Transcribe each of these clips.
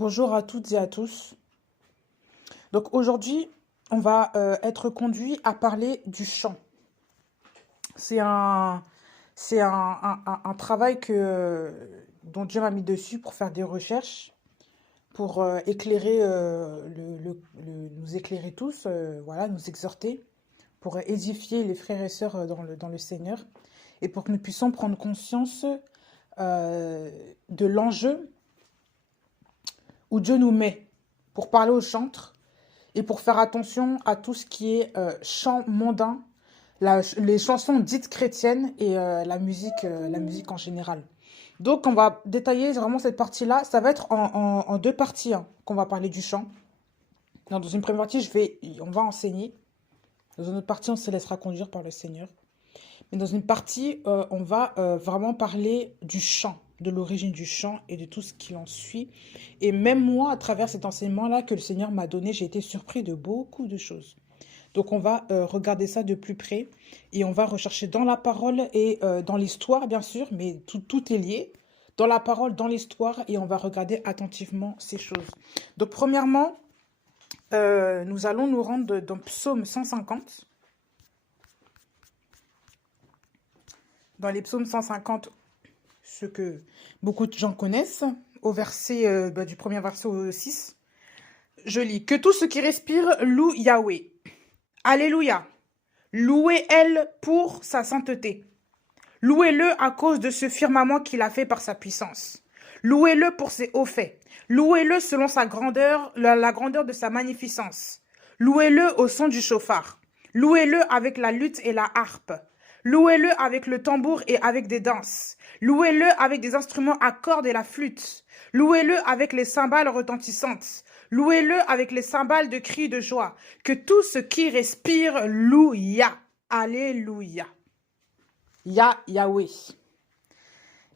Bonjour à toutes et à tous. Donc aujourd'hui, on va être conduit à parler du chant. C'est un, c'est un travail dont Dieu m'a mis dessus pour faire des recherches, pour éclairer, nous éclairer tous, voilà, nous exhorter, pour édifier les frères et sœurs dans le Seigneur, et pour que nous puissions prendre conscience de l'enjeu où Dieu nous met pour parler aux chantres et pour faire attention à tout ce qui est chant mondain, les chansons dites chrétiennes et la musique en général. Donc, on va détailler vraiment cette partie-là. Ça va être en deux parties hein, qu'on va parler du chant. Dans une première partie, on va enseigner. Dans une autre partie, on se laissera conduire par le Seigneur. Mais dans une partie, on va vraiment parler du chant, de l'origine du chant et de tout ce qui en suit. Et même moi, à travers cet enseignement-là que le Seigneur m'a donné, j'ai été surpris de beaucoup de choses. Donc on va regarder ça de plus près et on va rechercher dans la parole et dans l'histoire, bien sûr, mais tout est lié. Dans la parole, dans l'histoire, et on va regarder attentivement ces choses. Donc premièrement, nous allons nous rendre dans Psaume 150. Dans les psaumes 150, ce que beaucoup de gens connaissent, au verset du premier verset au 6, je lis « Que tout ce qui respire loue Yahweh. Alléluia. Louez-elle pour sa sainteté. Louez-le à cause de ce firmament qu'il a fait par sa puissance. Louez-le pour ses hauts faits. Louez-le selon sa grandeur, la grandeur de sa magnificence. Louez-le au son du chauffard. Louez-le avec la lutte et la harpe. Louez-le avec le tambour et avec des danses. Louez-le avec des instruments à cordes et la flûte. Louez-le avec les cymbales retentissantes. Louez-le avec les cymbales de cris de joie. Que tout ce qui respire loue Yah. Alléluia. Yahweh.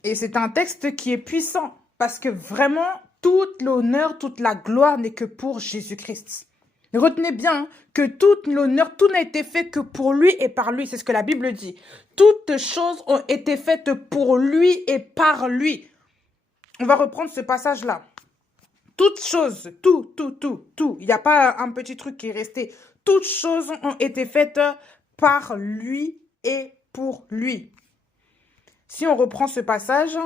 Et c'est un texte qui est puissant parce que vraiment, toute l'honneur, toute la gloire n'est que pour Jésus-Christ. Retenez bien que tout l'honneur, tout n'a été fait que pour lui et par lui. C'est ce que la Bible dit. Toutes choses ont été faites pour lui et par lui. On va reprendre ce passage-là. Toutes choses, tout. Il n'y a pas un petit truc qui est resté. Toutes choses ont été faites par lui et pour lui. Si on reprend ce passage,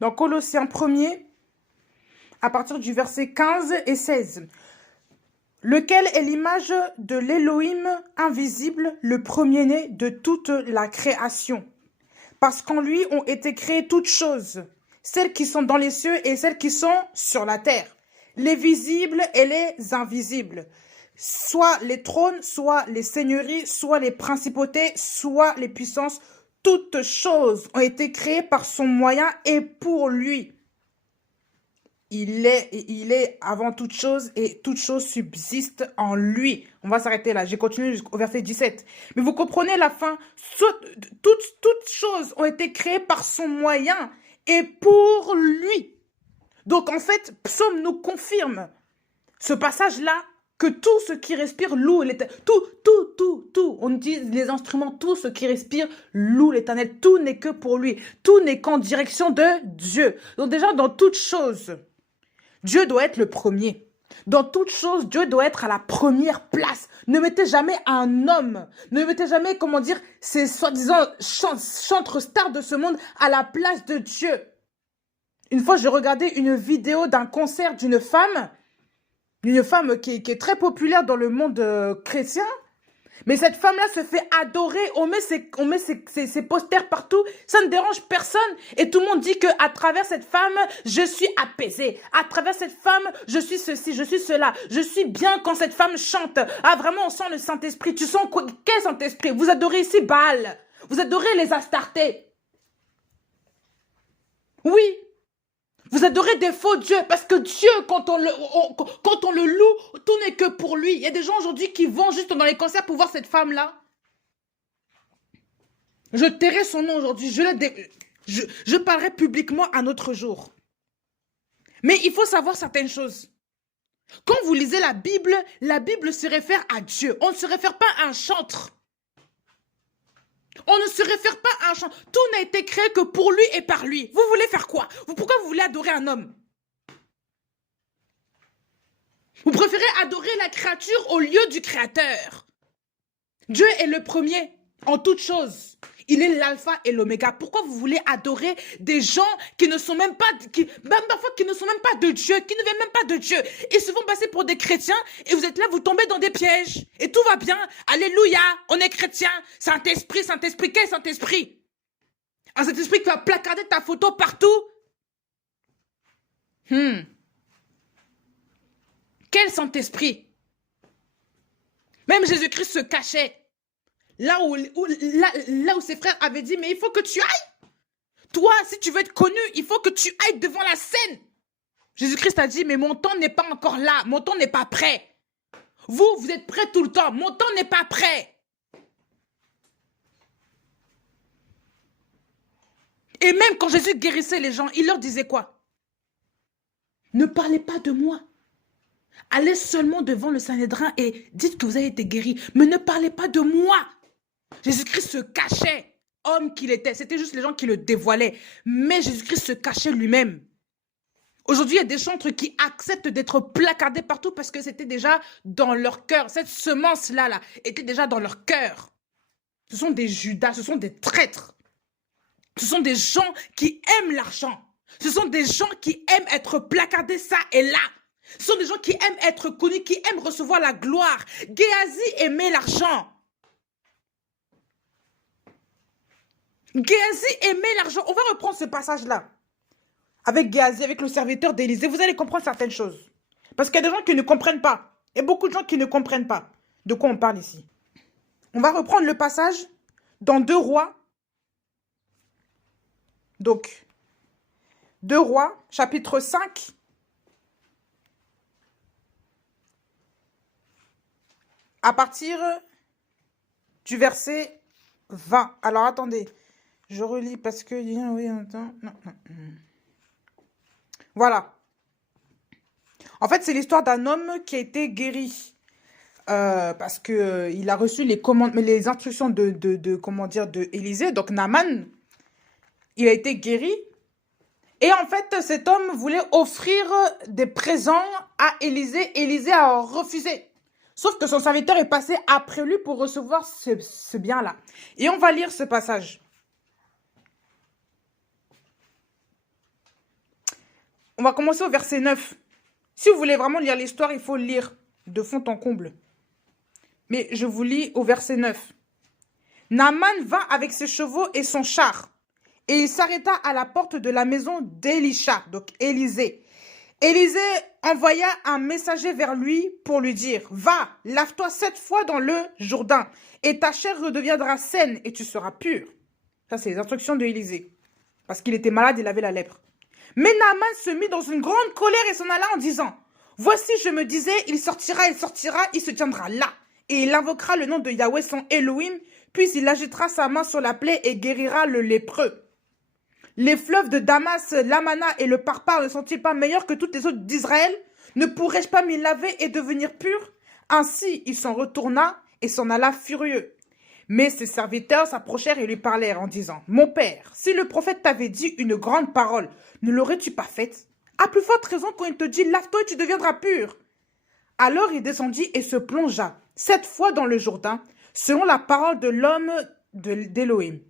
dans Colossiens 1er, à partir du verset 15 et 16, lequel est l'image de l'Élohim invisible, le premier-né de toute la création. Parce qu'en lui ont été créées toutes choses, celles qui sont dans les cieux et celles qui sont sur la terre, les visibles et les invisibles, soit les trônes, soit les seigneuries, soit les principautés, soit les puissances. Toutes choses ont été créées par son moyen et pour lui. Il est avant toute chose et toute chose subsiste en lui. On va s'arrêter là. J'ai continué jusqu'au verset 17. Mais vous comprenez la fin. Toutes choses ont été créées par son moyen et pour lui. Donc en fait, Psaume nous confirme ce passage-là que tout ce qui respire loue l'éternel. Tout. On utilise les instruments, tout ce qui respire loue l'éternel. Tout n'est que pour lui. Tout n'est qu'en direction de Dieu. Donc déjà, dans toute chose, Dieu doit être le premier. Dans toute chose, Dieu doit être à la première place. Ne mettez jamais un homme, ne mettez jamais, ces soi-disant chantres stars de ce monde à la place de Dieu. Une fois, j'ai regardé une vidéo d'un concert d'une femme qui est très populaire dans le monde chrétien. Mais cette femme-là se fait adorer, on met ses posters partout, ça ne dérange personne. Et tout le monde dit qu'à travers cette femme, je suis apaisée. À travers cette femme, je suis ceci, je suis cela. Je suis bien quand cette femme chante. Ah, vraiment, on sent le Saint-Esprit. Tu sens quoi? Quel Saint-Esprit? Vous adorez ici Baal. Vous adorez les Astartés. Oui. Vous adorez des faux dieux parce que Dieu, quand on le loue, tout n'est que pour lui. Il y a des gens aujourd'hui qui vont juste dans les concerts pour voir cette femme-là. Je tairai son nom aujourd'hui. Je parlerai publiquement un autre jour. Mais il faut savoir certaines choses. Quand vous lisez la Bible se réfère à Dieu. On ne se réfère pas à un chantre. On ne se réfère pas à un champ. Tout n'a été créé que pour lui et par lui. Vous voulez faire quoi? Pourquoi vous voulez adorer un homme? Vous préférez adorer la créature au lieu du créateur. Dieu est le premier en toutes choses. Il est l'alpha et l'oméga. Pourquoi vous voulez adorer des gens qui ne sont même pas, parfois qui ne sont même pas de Dieu, qui ne viennent même pas de Dieu? Ils se font passer pour des chrétiens et vous êtes là, vous tombez dans des pièges. Et tout va bien. Alléluia, on est chrétien. Saint-Esprit, Saint-Esprit, quel Saint-Esprit? Un Saint-Esprit qui va placarder ta photo partout? Quel Saint-Esprit? Même Jésus-Christ se cachait. Là où ses frères avaient dit, mais il faut que tu ailles. Toi, si tu veux être connu, il faut que tu ailles devant la scène. Jésus-Christ a dit, mais mon temps n'est pas encore là. Mon temps n'est pas prêt. Vous êtes prêts tout le temps. Mon temps n'est pas prêt. Et même quand Jésus guérissait les gens, il leur disait quoi? Ne parlez pas de moi. Allez seulement devant le Sanhédrin et dites que vous avez été guéris. Mais ne parlez pas de moi. Jésus-Christ se cachait, homme qu'il était. C'était juste les gens qui le dévoilaient. Mais Jésus-Christ se cachait lui-même. Aujourd'hui, il y a des chantres qui acceptent d'être placardés partout parce que c'était déjà dans leur cœur. Cette semence-là était déjà dans leur cœur. Ce sont des Judas, ce sont des traîtres. Ce sont des gens qui aiment l'argent. Ce sont des gens qui aiment être placardés ça et là. Ce sont des gens qui aiment être connus, qui aiment recevoir la gloire. Géasi aimait l'argent. Géasi aimait l'argent. On va reprendre ce passage-là. Avec Géasi, avec le serviteur d'Élisée, vous allez comprendre certaines choses. Parce qu'il y a des gens qui ne comprennent pas. Il y a beaucoup de gens qui ne comprennent pas de quoi on parle ici. On va reprendre le passage dans 2 Rois. Donc, 2 Rois, chapitre 5. À partir du verset 20. Alors, attendez. Je relis parce que... Oui, attends. Non. Voilà. En fait, c'est l'histoire d'un homme qui a été guéri. Parce que il a reçu les instructions de Élisée, donc Naaman. Il a été guéri. Et en fait, cet homme voulait offrir des présents à Élisée. Élisée a refusé. Sauf que son serviteur est passé après lui pour recevoir ce bien-là. Et on va lire ce passage. On va commencer au verset 9. Si vous voulez vraiment lire l'histoire, il faut lire de fond en comble. Mais je vous lis au verset 9. Naaman vint avec ses chevaux et son char. Et il s'arrêta à la porte de la maison d'Élisha, donc Élisée. Élisée envoya un messager vers lui pour lui dire, « Va, lave-toi 7 fois dans le Jourdain, et ta chair redeviendra saine, et tu seras pur. » Ça, c'est les instructions de Élisée. Parce qu'il était malade, il avait la lèpre. Mais Naaman se mit dans une grande colère et s'en alla en disant, « Voici, je me disais, il sortira, il se tiendra là, et il invoquera le nom de Yahweh son Elohim, puis il agitera sa main sur la plaie et guérira le lépreux. Les fleuves de Damas, l'Amana et le Parpar ne sont-ils pas meilleurs que toutes les autres d'Israël? Ne pourrais-je pas m'y laver et devenir pur? » Ainsi, il s'en retourna et s'en alla furieux. Mais ses serviteurs s'approchèrent et lui parlèrent en disant, « Mon père, si le prophète t'avait dit une grande parole, ne l'aurais-tu pas faite? À plus forte raison quand il te dit, lave-toi et tu deviendras pur. » Alors il descendit et se plongea 7 fois dans le Jourdain, selon la parole de l'homme d'Élohim.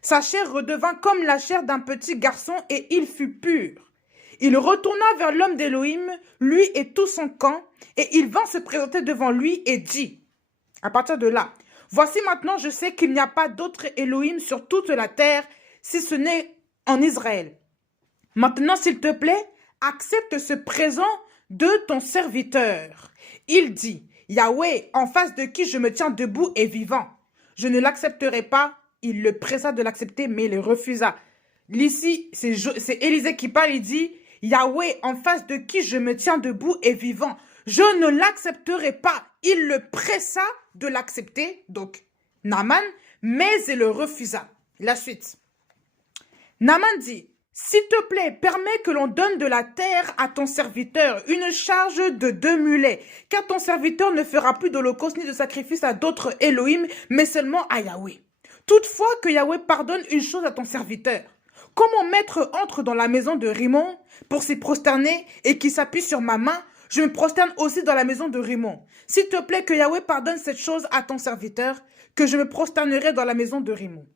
Sa chair redevint comme la chair d'un petit garçon et il fut pur. Il retourna vers l'homme d'Élohim, lui et tout son camp, et il vint se présenter devant lui et dit, à partir de là, « Voici maintenant je sais qu'il n'y a pas d'autre Élohim sur toute la terre, si ce n'est en Israël. Maintenant, s'il te plaît, accepte ce présent de ton serviteur. » Il dit, « Yahweh, en face de qui je me tiens debout et vivant. Je ne l'accepterai pas. » Il le pressa de l'accepter, mais il refusa. Ici, c'est Élisée qui parle, il dit, « Yahweh, en face de qui je me tiens debout et vivant. Je ne l'accepterai pas. » Il le pressa de l'accepter, donc Naaman, mais il le refusa. La suite. Naaman dit, « S'il te plaît, permets que l'on donne de la terre à ton serviteur, une charge de 2 mulets, car ton serviteur ne fera plus d'holocauste ni de sacrifice à d'autres Elohim, mais seulement à Yahweh. Toutefois que Yahweh pardonne une chose à ton serviteur. Quand mon maître entre dans la maison de Rimon pour s'y prosterner et qu'il s'appuie sur ma main, je me prosterne aussi dans la maison de Rimon. S'il te plaît que Yahweh pardonne cette chose à ton serviteur, que je me prosternerai dans la maison de Rimon.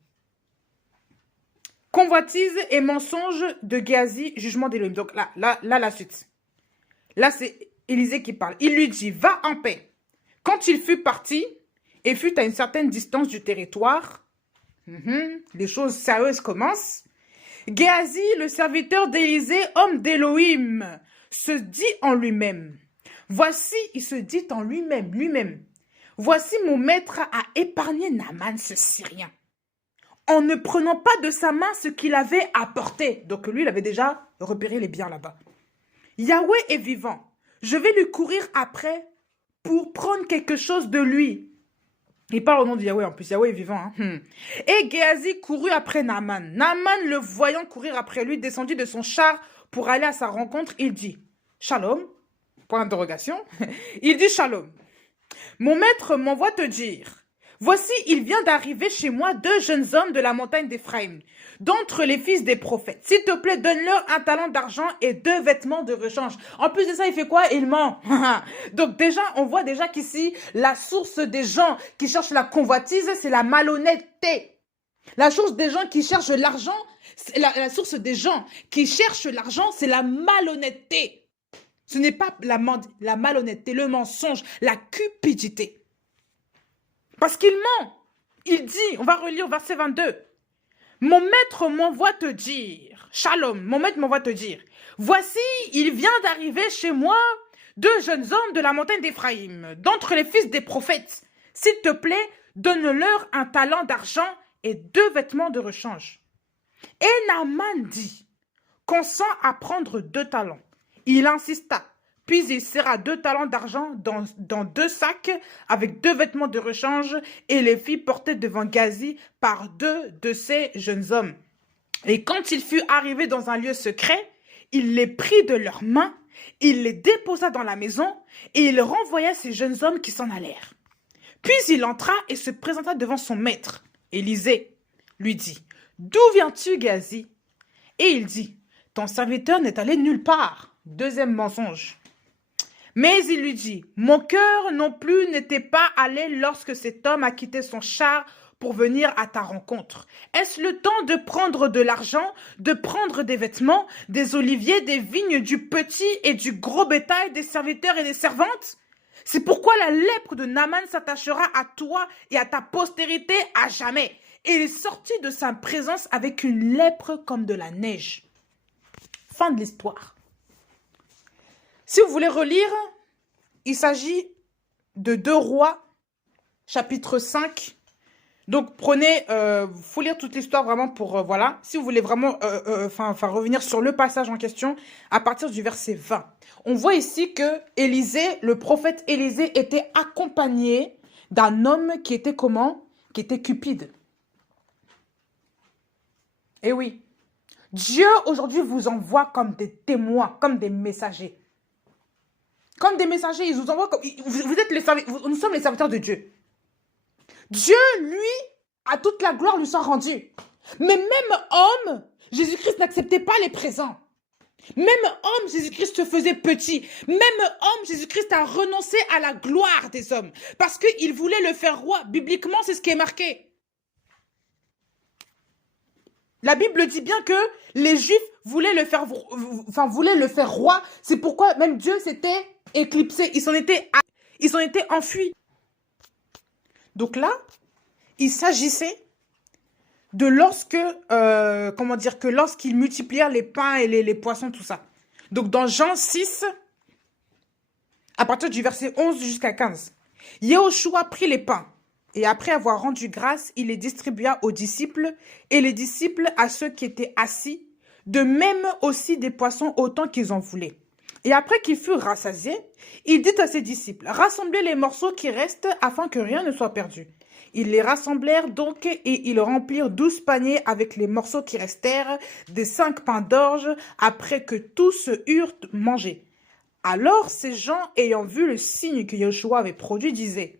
Convoitise et mensonge de Géasi, jugement d'Élohim. Donc là, la suite. Là, c'est Élisée qui parle. Il lui dit, va en paix. Quand il fut parti et fut à une certaine distance du territoire, les choses sérieuses commencent. Géasi, le serviteur d'Élisée, homme d'Élohim, se dit en lui-même. Voici, il se dit en lui-même. Voici mon maître a épargné Naaman ce Syrien, en ne prenant pas de sa main ce qu'il avait apporté. Donc lui, il avait déjà repéré les biens là-bas. Yahweh est vivant. Je vais lui courir après pour prendre quelque chose de lui. Il parle au nom de Yahweh en plus. Yahweh est vivant. Et Géasi courut après Naaman. Naaman, le voyant courir après lui, descendit de son char pour aller à sa rencontre. Il dit, Shalom, point d'interrogation. Il dit, Shalom. Mon maître m'envoie te dire, voici, il vient d'arriver chez moi 2 jeunes hommes de la montagne d'Éphraïm, d'entre les fils des prophètes. S'il te plaît, donne-leur un talent d'argent et 2 vêtements de rechange. En plus de ça, il fait quoi? Il ment. Donc déjà, on voit déjà qu'ici, la source des gens qui cherchent la convoitise, c'est la malhonnêteté. La source des gens qui cherchent l'argent, la source des gens qui cherchent l'argent, c'est la malhonnêteté. Ce n'est pas la malhonnêteté, le mensonge, la cupidité. Parce qu'il ment. Il dit, on va relire verset 22. Mon maître m'envoie te dire, Shalom, mon maître m'envoie te dire, voici, il vient d'arriver chez moi 2 jeunes hommes de la montagne d'Éphraïm, d'entre les fils des prophètes. S'il te plaît, donne-leur un talent d'argent et 2 vêtements de rechange. Et Naaman dit, consent à prendre 2 talents. Il insista, puis il serra 2 talents d'argent dans 2 sacs avec 2 vêtements de rechange et les fit porter devant Géasi par 2 de ces jeunes hommes. Et quand il fut arrivé dans un lieu secret, il les prit de leurs mains, il les déposa dans la maison et il renvoya ces jeunes hommes qui s'en allèrent. Puis il entra et se présenta devant son maître. Élisée lui dit, d'où viens-tu, Géasi? Et il dit, ton serviteur n'est allé nulle part. 2e mensonge. Mais il lui dit, mon cœur non plus n'était pas allé lorsque cet homme a quitté son char pour venir à ta rencontre. Est-ce le temps de prendre de l'argent, de prendre des vêtements, des oliviers, des vignes, du petit et du gros bétail, des serviteurs et des servantes? C'est pourquoi la lèpre de Naaman s'attachera à toi et à ta postérité à jamais. Et il est sorti de sa présence avec une lèpre comme de la neige. Fin de l'histoire. Si vous voulez relire, il s'agit de 2 Rois, chapitre 5. Donc, prenez, faut lire toute l'histoire vraiment pour, voilà. Si vous voulez vraiment revenir sur le passage en question, à partir du verset 20. On voit ici que Élisée, le prophète Élisée, était accompagné d'un homme qui était comment? Qui était cupide. Eh oui. Dieu, aujourd'hui, vous envoie comme des témoins, comme des messagers. Comme des messagers, ils vous envoient comme... Nous sommes les serviteurs de Dieu. Dieu, lui, a toute la gloire lui soit rendue. Mais même homme, Jésus-Christ n'acceptait pas les présents. Même homme, Jésus-Christ se faisait petit. Même homme, Jésus-Christ a renoncé à la gloire des hommes. Parce qu'il voulait le faire roi. Bibliquement, c'est ce qui est marqué. La Bible dit bien que les Juifs voulaient le faire roi. C'est pourquoi même Dieu s'était éclipsé. Ils s'en étaient enfuis. Donc là, il s'agissait de lorsqu'ils multiplièrent les pains et les poissons, tout ça. Donc dans Jean 6, à partir du verset 11 jusqu'à 15, Yehoshua prit les pains. Et après avoir rendu grâce, il les distribua aux disciples, et les disciples à ceux qui étaient assis, de même aussi des poissons autant qu'ils en voulaient. Et après qu'ils furent rassasiés, il dit à ses disciples, rassemblez les morceaux qui restent afin que rien ne soit perdu. Ils les rassemblèrent donc et ils remplirent 12 paniers avec les morceaux qui restèrent, des 5 pains d'orge, après que tous eurent mangé. Alors ces gens, ayant vu le signe que Yehoshua avait produit, disaient,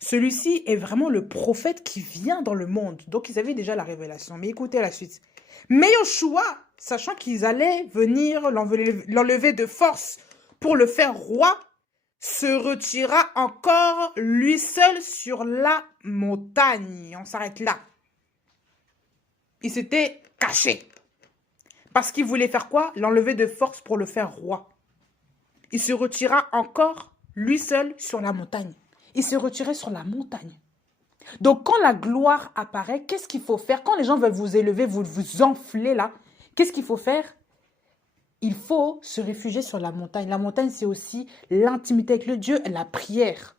Celui-ci est vraiment le prophète qui vient dans le monde. Donc, ils avaient déjà la révélation. Mais écoutez la suite. Mais Yoshua, sachant qu'ils allaient venir l'enlever de force pour le faire roi, se retira encore lui seul sur la montagne. On s'arrête là. Il s'était caché. Parce qu'il voulait faire quoi? L'enlever de force pour le faire roi. Il se retira encore lui seul sur la montagne. Il se retirait sur la montagne. Donc, quand la gloire apparaît, qu'est-ce qu'il faut faire? Quand les gens veulent vous élever, vous enfler là, qu'est-ce qu'il faut faire? Il faut se réfugier sur la montagne. La montagne, c'est aussi l'intimité avec le Dieu, la prière.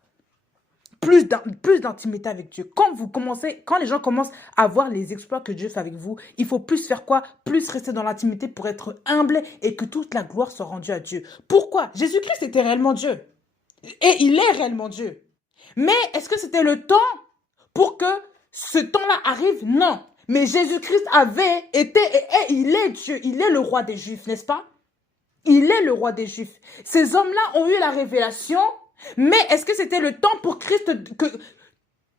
Plus d'intimité avec Dieu. Quand les gens commencent à voir les exploits que Dieu fait avec vous, il faut plus faire quoi? Plus rester dans l'intimité pour être humble et que toute la gloire soit rendue à Dieu. Pourquoi? Jésus-Christ était réellement Dieu. Et il est réellement Dieu. Mais est-ce que c'était le temps pour que ce temps-là arrive? Non. Mais Jésus-Christ avait été et il est Dieu. Il est le roi des Juifs, n'est-ce pas? Il est le roi des Juifs. Ces hommes-là ont eu la révélation, mais est-ce que c'était le temps pour Christ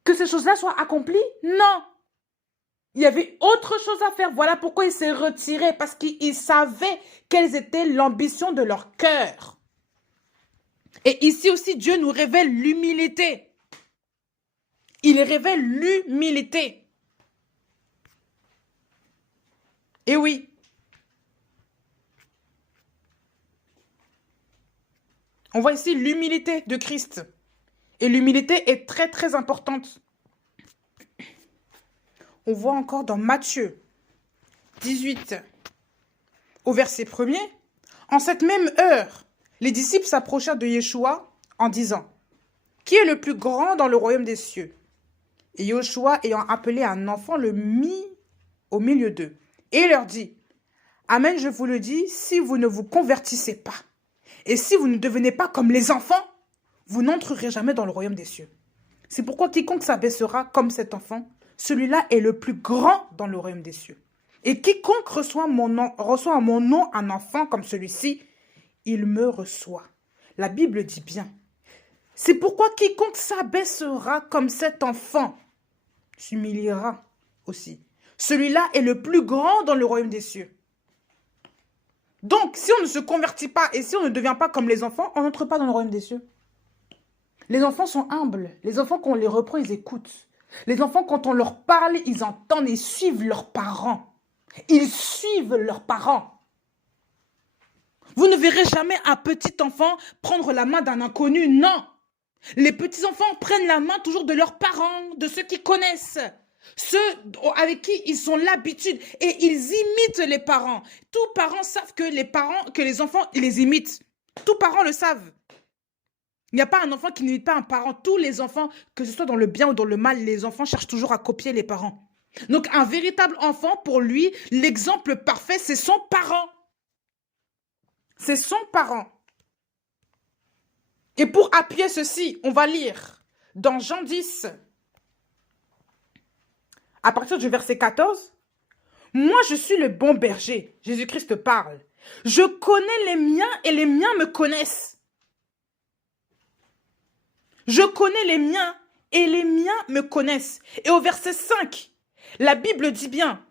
que ces choses-là soient accomplies? Non. Il y avait autre chose à faire. Voilà pourquoi il s'est retiré, parce qu'il savait quelles étaient l'ambition de leur cœur. Et ici aussi, Dieu nous révèle l'humilité. Il révèle l'humilité. Et oui. On voit ici l'humilité de Christ. Et l'humilité est très très importante. On voit encore dans Matthieu 18, au verset 1er. En cette même heure, les disciples s'approchèrent de Yeshua en disant, « Qui est le plus grand dans le royaume des cieux ?» Et Yeshua, ayant appelé un enfant, le mit au milieu d'eux. Et il leur dit, « Amen, je vous le dis, si vous ne vous convertissez pas, et si vous ne devenez pas comme les enfants, vous n'entrerez jamais dans le royaume des cieux. C'est pourquoi quiconque s'abaissera comme cet enfant, celui-là est le plus grand dans le royaume des cieux. Et quiconque reçoit à mon nom un enfant comme celui-ci, il me reçoit. » La Bible dit bien. C'est pourquoi quiconque s'abaissera comme cet enfant s'humiliera aussi. Celui-là est le plus grand dans le royaume des cieux. Donc, si on ne se convertit pas et si on ne devient pas comme les enfants, on n'entre pas dans le royaume des cieux. Les enfants sont humbles. Les enfants, quand on les reprend, ils écoutent. Les enfants, quand on leur parle, ils entendent et suivent leurs parents. Ils suivent leurs parents. Vous ne verrez jamais un petit enfant prendre la main d'un inconnu, non. Les petits-enfants prennent la main toujours de leurs parents, de ceux qu'ils connaissent. Ceux avec qui ils ont l'habitude et ils imitent les parents. Tous parents savent que les enfants, ils les imitent. Tous parents le savent. Il n'y a pas un enfant qui n'imite pas un parent. Tous les enfants, que ce soit dans le bien ou dans le mal, les enfants cherchent toujours à copier les parents. Donc un véritable enfant, pour lui, l'exemple parfait, c'est son parent. C'est son parent. Et pour appuyer ceci, on va lire dans Jean 10, à partir du verset 14, « Moi, je suis le bon berger. » Jésus-Christ parle. « Je connais les miens et les miens me connaissent. Je connais les miens et les miens me connaissent. » Et au verset 5, la Bible dit bien,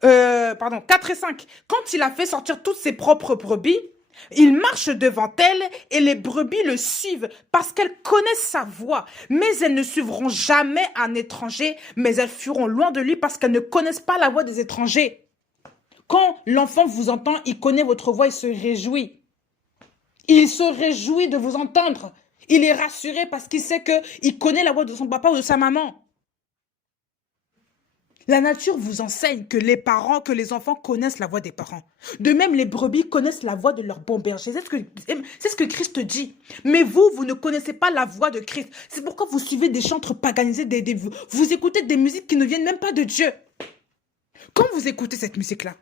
4 et 5, « Quand il a fait sortir toutes ses propres brebis, il marche devant elles et les brebis le suivent parce qu'elles connaissent sa voix. Mais elles ne suivront jamais un étranger, mais elles fuiront loin de lui parce qu'elles ne connaissent pas la voix des étrangers. » Quand l'enfant vous entend, il connaît votre voix, il se réjouit. Il se réjouit de vous entendre. Il est rassuré parce qu'il sait qu'il connaît la voix de son papa ou de sa maman. La nature vous enseigne que les parents, que les enfants connaissent la voix des parents. De même, les brebis connaissent la voix de leur bon berger. C'est ce que Christ dit. Mais vous ne connaissez pas la voix de Christ. C'est pourquoi vous suivez des chantres paganisés, vous écoutez des musiques qui ne viennent même pas de Dieu. Quand vous écoutez cette musique-là,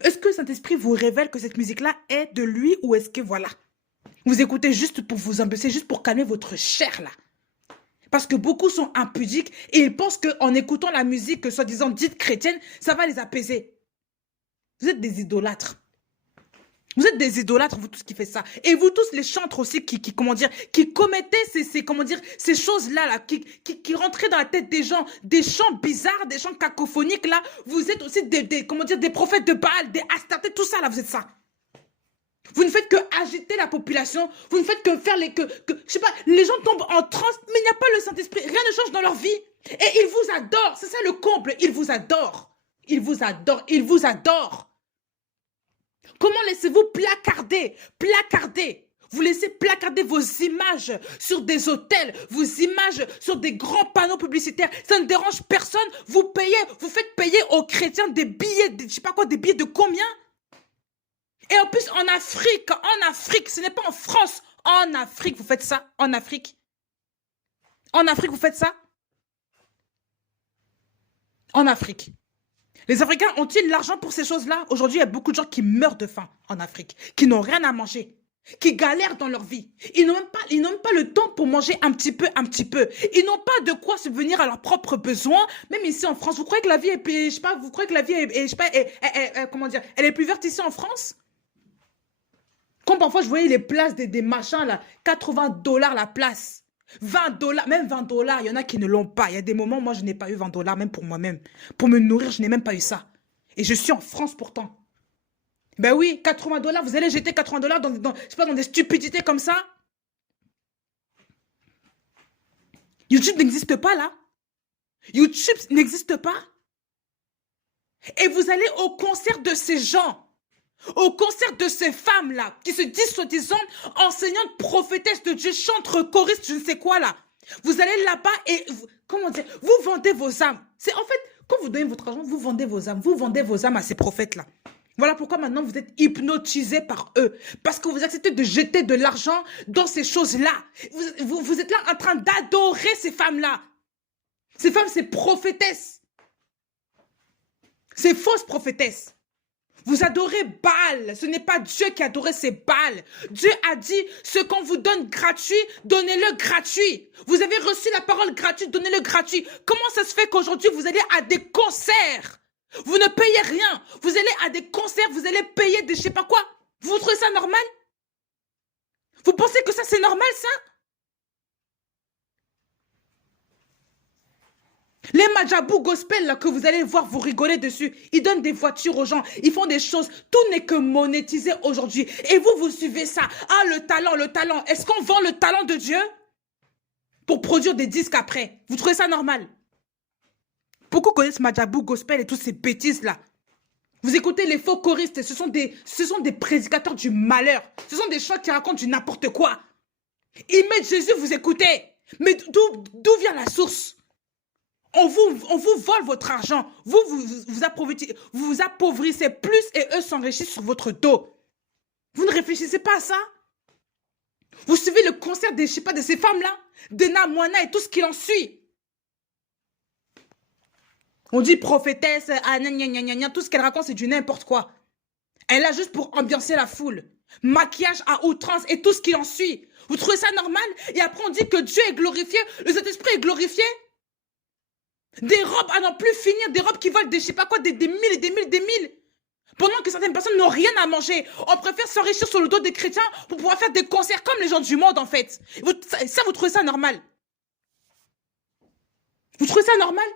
est-ce que Saint-Esprit vous révèle que cette musique-là est de lui ou est-ce que voilà, vous écoutez juste pour vous embêter, juste pour calmer votre chair là? Parce que beaucoup sont impudiques et ils pensent qu'en écoutant la musique, soi-disant dite chrétienne, ça va les apaiser. Vous êtes des idolâtres. Vous êtes des idolâtres, vous tous qui faites ça. Et vous tous les chantres aussi comment dire, qui commettaient comment dire, ces choses-là, là, qui rentraient dans la tête des gens, des chants bizarres, des chants cacophoniques, là. Vous êtes aussi comment dire, des prophètes de Baal, des Astartés, tout ça, là, vous êtes ça. Vous ne faites que agiter la population, vous ne faites que faire je sais pas, les gens tombent en transe, mais il n'y a pas le Saint-Esprit, rien ne change dans leur vie. Et ils vous adorent, c'est ça le comble, ils vous adorent. Ils vous adorent, ils vous adorent. Comment laissez-vous placarder? Vous laissez placarder vos images sur des hôtels, vos images sur des grands panneaux publicitaires. Ça ne dérange personne. Vous faites payer aux chrétiens des billets, je sais pas quoi, des billets de combien? Et en plus, en Afrique, ce n'est pas en France. En Afrique, vous faites ça. En Afrique, vous faites ça. En Afrique. Les Africains ont-ils l'argent pour ces choses-là? Aujourd'hui, il y a beaucoup de gens qui meurent de faim en Afrique, qui n'ont rien à manger, qui galèrent dans leur vie. Ils n'ont même pas le temps pour manger un petit peu. Ils n'ont pas de quoi subvenir à leurs propres besoins. Même ici en France, vous croyez que la vie est, je sais pas, vous croyez que la vie est, je sais pas, comment dire, elle est plus verte ici en France? Comme parfois je voyais les places des machins là, 80 $ la place. 20 $, même 20 $, il y en a qui ne l'ont pas. Il y a des moments, moi, je n'ai pas eu 20 $, même pour moi-même. Pour me nourrir, je n'ai même pas eu ça. Et je suis en France pourtant. Ben oui, 80 $, vous allez jeter 80 $ je sais pas, dans des stupidités comme ça. YouTube n'existe pas là. YouTube n'existe pas. Et vous allez au concert de ces gens. Au concert de ces femmes-là, qui se disent soi-disant enseignantes, prophétesses de Dieu, chantres, choristes, je ne sais quoi là. Vous allez là-bas et, comment dire, vous vendez vos âmes. C'est en fait, quand vous donnez votre argent, vous vendez vos âmes. Vous vendez vos âmes à ces prophètes-là. Voilà pourquoi maintenant vous êtes hypnotisés par eux. Parce que vous acceptez de jeter de l'argent dans ces choses-là. Vous êtes là en train d'adorer ces femmes-là. Ces femmes, ces prophétesses. Ces fausses prophétesses. Vous adorez Baal. Ce n'est pas Dieu qui adorait ces Baal. Dieu a dit, ce qu'on vous donne gratuit, donnez-le gratuit. Vous avez reçu la parole gratuite, donnez-le gratuit. Comment ça se fait qu'aujourd'hui, vous allez à des concerts? Vous ne payez rien. Vous allez à des concerts, vous allez payer des je sais pas quoi. Vous trouvez ça normal? Vous pensez que ça, c'est normal, ça? Les Majabou gospel là, que vous allez voir, vous rigolez dessus. Ils donnent des voitures aux gens. Ils font des choses. Tout n'est que monétisé aujourd'hui. Et vous, vous suivez ça. Ah, le talent, le talent. Est-ce qu'on vend le talent de Dieu pour produire des disques après? Vous trouvez ça normal? Beaucoup connaissent Majabou gospel et toutes ces bêtises là. Vous écoutez les faux choristes. Ce sont des prédicateurs du malheur. Ce sont des chants qui racontent du n'importe quoi. Ils mettent Jésus, vous écoutez. Mais d'où vient la source? On vous vole votre argent. Vous appauvrissez plus et eux s'enrichissent sur votre dos. Vous ne réfléchissez pas à ça? Vous suivez le concert je sais pas, de ces femmes-là, Dena, Moana et tout ce qui en suit. On dit prophétesse, tout ce qu'elle raconte, c'est du n'importe quoi. Elle est là juste pour ambiancer la foule. Maquillage à outrance et tout ce qui en suit. Vous trouvez ça normal? Et après, on dit que Dieu est glorifié, le Saint-Esprit est glorifié. Des robes à n'en plus finir, des robes qui valent des je sais pas quoi, des mille et des mille, des mille. Pendant que certaines personnes n'ont rien à manger. On préfère s'enrichir sur le dos des chrétiens pour pouvoir faire des concerts comme les gens du monde en fait. Ça, vous trouvez ça normal? Vous trouvez ça normal?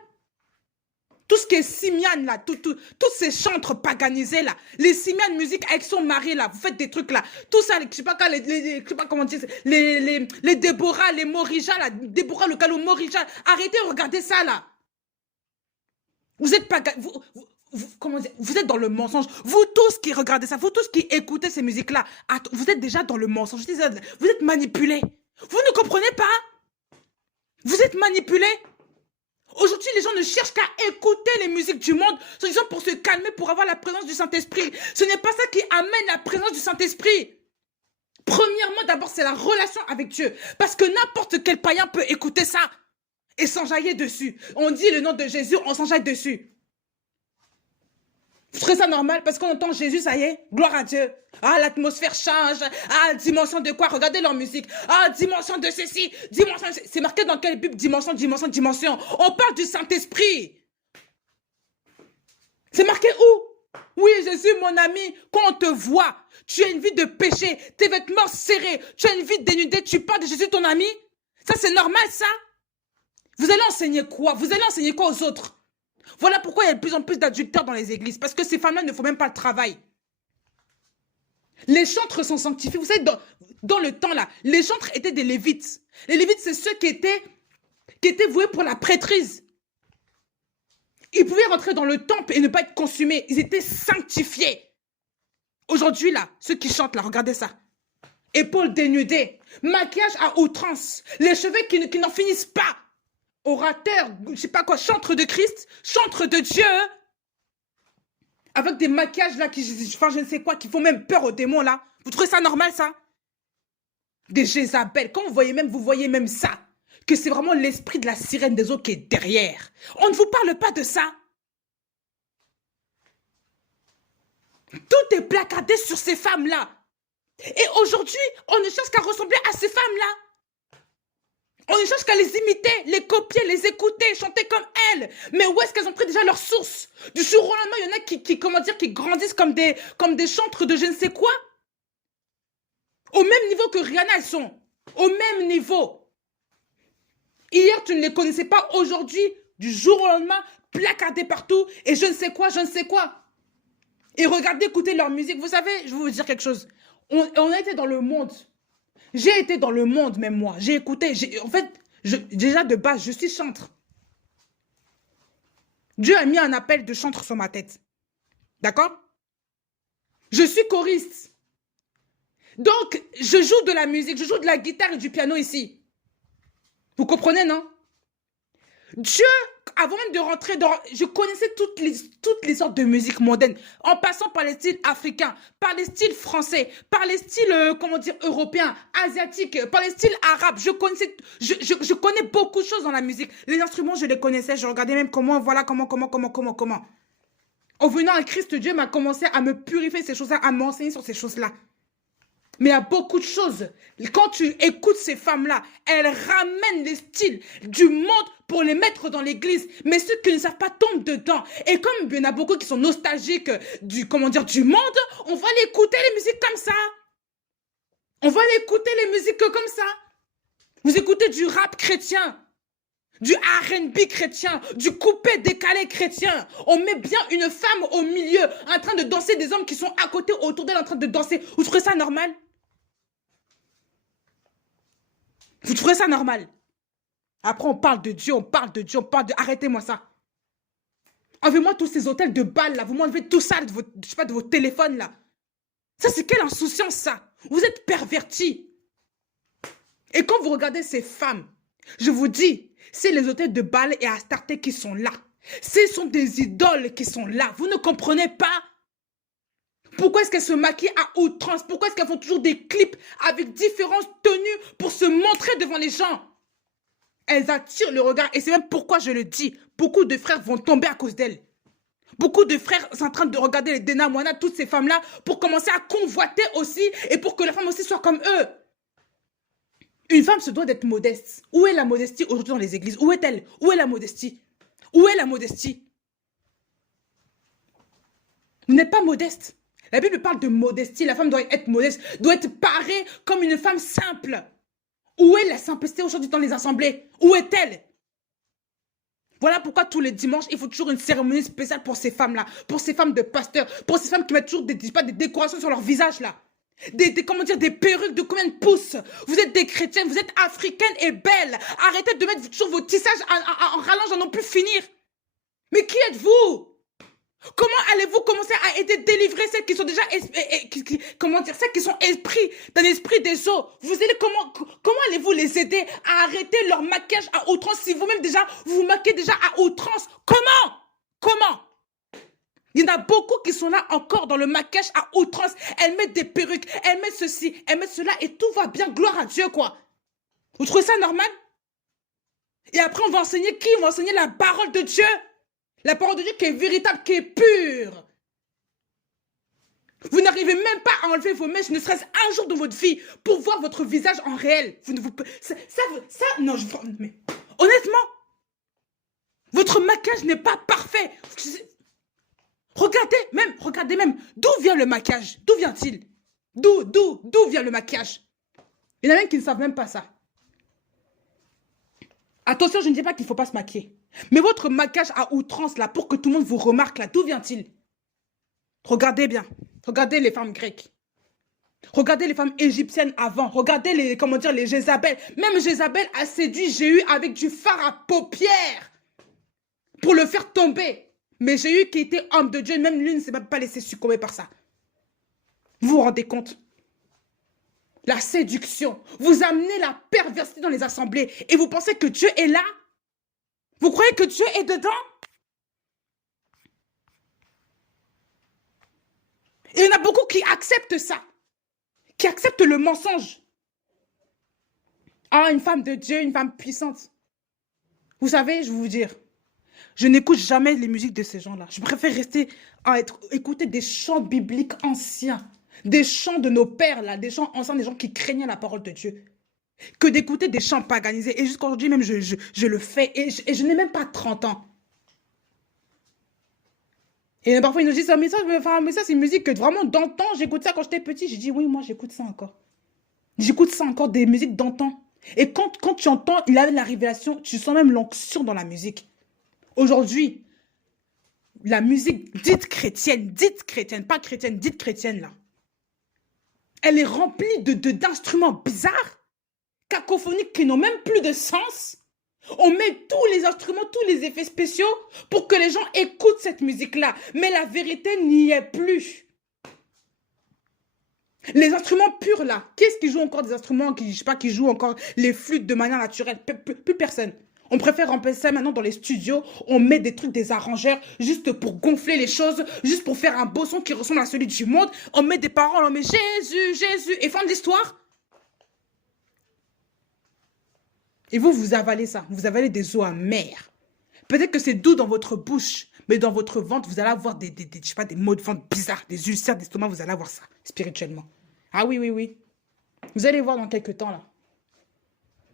Tout ce qui est simiane là, tous ces chantres paganisés là, les simianes musique avec son mari là, vous faites des trucs là, tout ça, je sais pas quoi, je sais pas comment dire, les Déborah, les Morija là, Déborah le Calou Morija, arrêtez de regarder ça là. Vous êtes pas... comment dire, vous êtes dans le mensonge. Vous tous qui regardez ça, vous tous qui écoutez ces musiques-là, vous êtes déjà dans le mensonge. Vous êtes manipulés. Vous ne comprenez pas? Vous êtes manipulés. Aujourd'hui, les gens ne cherchent qu'à écouter les musiques du monde, soi-disant pour se calmer, pour avoir la présence du Saint-Esprit. Ce n'est pas ça qui amène la présence du Saint-Esprit. Premièrement, d'abord, c'est la relation avec Dieu. Parce que n'importe quel païen peut écouter ça et s'enjailler dessus. On dit le nom de Jésus, on s'enjaille dessus. Vous trouvez ça normal? Parce qu'on entend Jésus, ça y est, gloire à Dieu. Ah, l'atmosphère change. Ah, dimension de quoi? Regardez leur musique. Ah, dimension de ceci, dimension de ceci. C'est marqué dans quelle Bible? Dimension, dimension, dimension. On parle du Saint-Esprit. C'est marqué où? Oui, Jésus, mon ami, quand on te voit, tu as une vie de péché, tes vêtements serrés, tu as une vie dénudée, tu parles de Jésus, ton ami? Ça, c'est normal, ça? Vous allez enseigner quoi? Vous allez enseigner quoi aux autres? Voilà pourquoi il y a de plus en plus d'adultères dans les églises. Parce que ces femmes-là ne font même pas le travail. Les chantres sont sanctifiés. Vous savez, dans le temps, là, les chantres étaient des lévites. Les lévites, c'est ceux qui étaient voués pour la prêtrise. Ils pouvaient rentrer dans le temple et ne pas être consumés. Ils étaient sanctifiés. Aujourd'hui, là, ceux qui chantent, là, regardez ça. Épaules dénudées, maquillage à outrance, les cheveux qui n'en finissent pas. Orateur, je sais pas quoi, chantre de Christ, chantre de Dieu, avec des maquillages là, enfin je ne sais quoi, qui font même peur aux démons là. Vous trouvez ça normal ça? Des Jézabel, quand vous voyez même ça, que c'est vraiment l'esprit de la sirène des eaux qui est derrière. On ne vous parle pas de ça. Tout est placardé sur ces femmes-là. Et aujourd'hui, on ne cherche qu'à ressembler à ces femmes-là. On ne cherche qu'à les imiter, les copier, les écouter, chanter comme elles. Mais où est-ce qu'elles ont pris déjà leur source? Du jour au lendemain, il y en a comment dire, qui grandissent comme des chantres de je ne sais quoi. Au même niveau que Rihanna, elles sont. Au même niveau. Hier, tu ne les connaissais pas. Aujourd'hui, du jour au lendemain, placardées partout. Et je ne sais quoi, je ne sais quoi. Et regardez, écoutez leur musique. Vous savez, je vais vous dire quelque chose. On a été dans le monde. J'ai été dans le monde, même moi. J'ai écouté. En fait, déjà de base, je suis chantre. Dieu a mis un appel de chantre sur ma tête. D'accord? Je suis choriste. Donc, je joue de la musique, je joue de la guitare et du piano ici. Vous comprenez, non? Dieu, avant même de rentrer dans... Je connaissais toutes les sortes de musique mondaine, en passant par les styles africains, par les styles français, par les styles, comment dire, européens, asiatiques, par les styles arabes. Je connais beaucoup de choses dans la musique. Les instruments, je les connaissais. Je regardais même comment. En venant à Christ, Dieu m'a commencé à me purifier ces choses-là, à m'enseigner sur ces choses-là. Mais il y a beaucoup de choses. Quand tu écoutes ces femmes-là, elles ramènent les styles du monde pour les mettre dans l'église. Mais ceux qui ne savent pas tombent dedans. Et comme il y en a beaucoup qui sont nostalgiques du monde, on va l'écouter les musiques comme ça. On va l'écouter les musiques comme ça. Vous écoutez du rap chrétien, du R&B chrétien, du coupé décalé chrétien. On met bien une femme au milieu, en train de danser, des hommes qui sont à côté, autour d'elle, en train de danser. Vous trouvez ça normal? Vous trouvez ça normal? Après, on parle de Dieu, on parle de... Arrêtez-moi ça. Enlevez-moi tous ces hôtels de balles, là. Vous m'enlevez tout ça de vos téléphones, là. Ça, c'est quelle insouciance, ça? Vous êtes pervertis. Et quand vous regardez ces femmes, je vous dis, c'est les hôtels de balles et Astarté qui sont là. Ce sont des idoles qui sont là. Vous ne comprenez pas? Pourquoi est-ce qu'elles se maquillent à outrance? Pourquoi est-ce qu'elles font toujours des clips avec différentes tenues pour se montrer devant les gens? Elles attirent le regard et c'est même pourquoi je le dis. Beaucoup de frères vont tomber à cause d'elles. Beaucoup de frères sont en train de regarder les Dena Moana, toutes ces femmes-là, pour commencer à convoiter aussi et pour que la femme aussi soit comme eux. Une femme se doit d'être modeste. Où est la modestie aujourd'hui dans les églises? Où est-elle? Où est la modestie? Où est la modestie? Vous n'êtes pas modeste. La Bible parle de modestie. La femme doit être modeste, doit être parée comme une femme simple. Où est la simplicité aujourd'hui dans les assemblées? Où est-elle? Voilà pourquoi tous les dimanches, il faut toujours une cérémonie spéciale pour ces femmes-là, pour ces femmes de pasteurs, pour ces femmes qui mettent toujours des décorations sur leur visage là. Comment dire, des perruques de combien de pouces? Vous êtes des chrétiennes, vous êtes africaines et belles. Arrêtez de mettre toujours vos tissages en rallonge à non plus finir. Mais qui êtes-vous? Comment allez-vous commencer à aider, délivrer celles qui sont déjà, comment dire, celles qui sont dans l'esprit des eaux? Vous allez, comment allez-vous les aider à arrêter leur maquillage à outrance si vous-même déjà, vous vous maquillez déjà à outrance? Comment? Il y en a beaucoup qui sont là encore dans le maquillage à outrance. Elles mettent des perruques, elles mettent ceci, elles mettent cela et tout va bien, gloire à Dieu quoi. Vous trouvez ça normal? Et après on va enseigner qui? On va enseigner la parole de Dieu. La parole de Dieu qui est véritable, qui est pure. Vous n'arrivez même pas à enlever vos mèches, ne serait-ce un jour de votre vie, pour voir votre visage en réel. Non, mais honnêtement, votre maquillage n'est pas parfait. Regardez même, d'où vient le maquillage? D'où vient-il? D'où vient le maquillage? Il y en a même qui ne savent même pas ça. Attention, je ne dis pas qu'il ne faut pas se maquiller. Mais votre maquillage à outrance, là, pour que tout le monde vous remarque, là, d'où vient-il? Regardez bien. Regardez les femmes grecques. Regardez les femmes égyptiennes avant. Regardez les, comment dire, les Jézabel. Même Jézabel a séduit Jéhu avec du fard à paupières pour le faire tomber. Mais Jéhu, qui était homme de Dieu, même lui ne s'est même pas laissé succomber par ça. Vous vous rendez compte? La séduction. Vous amenez la perversité dans les assemblées. Et vous pensez que Dieu est là? Vous croyez que Dieu est dedans? Et il y en a beaucoup qui acceptent ça. Qui acceptent le mensonge. Ah, une femme de Dieu, une femme puissante. Vous savez, je vais vous dire, je n'écoute jamais les musiques de ces gens-là. Je préfère rester écouter des chants bibliques anciens. Des chants de nos pères, là, des chants anciens, des gens qui craignaient la parole de Dieu. Que d'écouter des chants paganisés. Et jusqu'à aujourd'hui, même, je le fais. Et je n'ai même pas 30 ans. Et parfois, ils nous disent, mais ça c'est une musique que vraiment d'antan, j'écoute ça quand j'étais petit. J'ai dit, oui, moi, j'écoute ça encore. J'écoute ça encore, des musiques d'antan. Et quand tu entends, il a la révélation, tu sens même l'onction dans la musique. Aujourd'hui, la musique dite chrétienne, pas chrétienne, dite chrétienne, là. Elle est remplie d'instruments bizarres, cacophoniques qui n'ont même plus de sens. On met tous les instruments, tous les effets spéciaux pour que les gens écoutent cette musique-là. Mais la vérité n'y est plus. Les instruments purs, là. Qui est-ce qui joue encore des instruments qui, je sais pas, qui jouent encore les flûtes de manière naturelle? Plus personne. On préfère remplacer ça maintenant dans les studios. On met des trucs, des arrangeurs, juste pour gonfler les choses, juste pour faire un beau son qui ressemble à celui du monde. On met des paroles, on met Jésus, Jésus. Et fin de l'histoire. Et vous avalez ça. Vous avalez des eaux amères. Peut-être que c'est doux dans votre bouche, mais dans votre ventre, vous allez avoir je sais pas, des maux de ventre bizarres, des ulcères d'estomac, vous allez avoir ça, spirituellement. Ah oui, oui, oui. Vous allez voir dans quelques temps, là.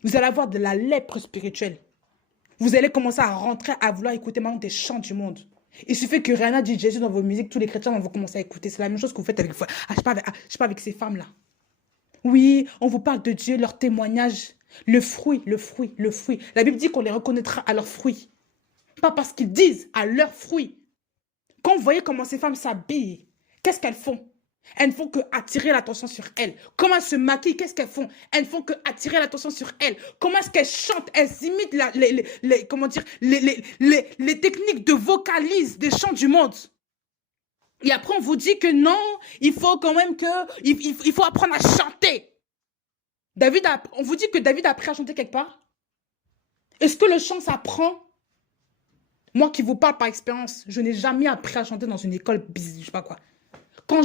Vous allez avoir de la lèpre spirituelle. Vous allez commencer à rentrer, à vouloir écouter maintenant des chants du monde. Il suffit que Rihanna dise Jésus dans vos musiques, tous les chrétiens vont commencer à écouter. C'est la même chose que vous faites avec, je sais pas, avec ces femmes-là. Oui, on vous parle de Dieu, leur témoignage, le fruit. La Bible dit qu'on les reconnaîtra à leurs fruits. Pas parce qu'ils disent, à leurs fruits. Quand vous voyez comment ces femmes s'habillent, qu'est-ce qu'elles font? Elles ne font que attirer l'attention sur elles. Comment elles se maquillent? Qu'est-ce qu'elles font? Elles ne font que attirer l'attention sur elles. Comment est-ce qu'elles chantent? Elles imitent comment dire, les techniques de vocalise des chants du monde. Et après, on vous dit que non, il faut quand même il faut apprendre à chanter. On vous dit que David a appris à chanter quelque part? Est-ce que le chant s'apprend? Moi qui vous parle par expérience, je n'ai jamais appris à chanter dans une école, je sais pas quoi. Quand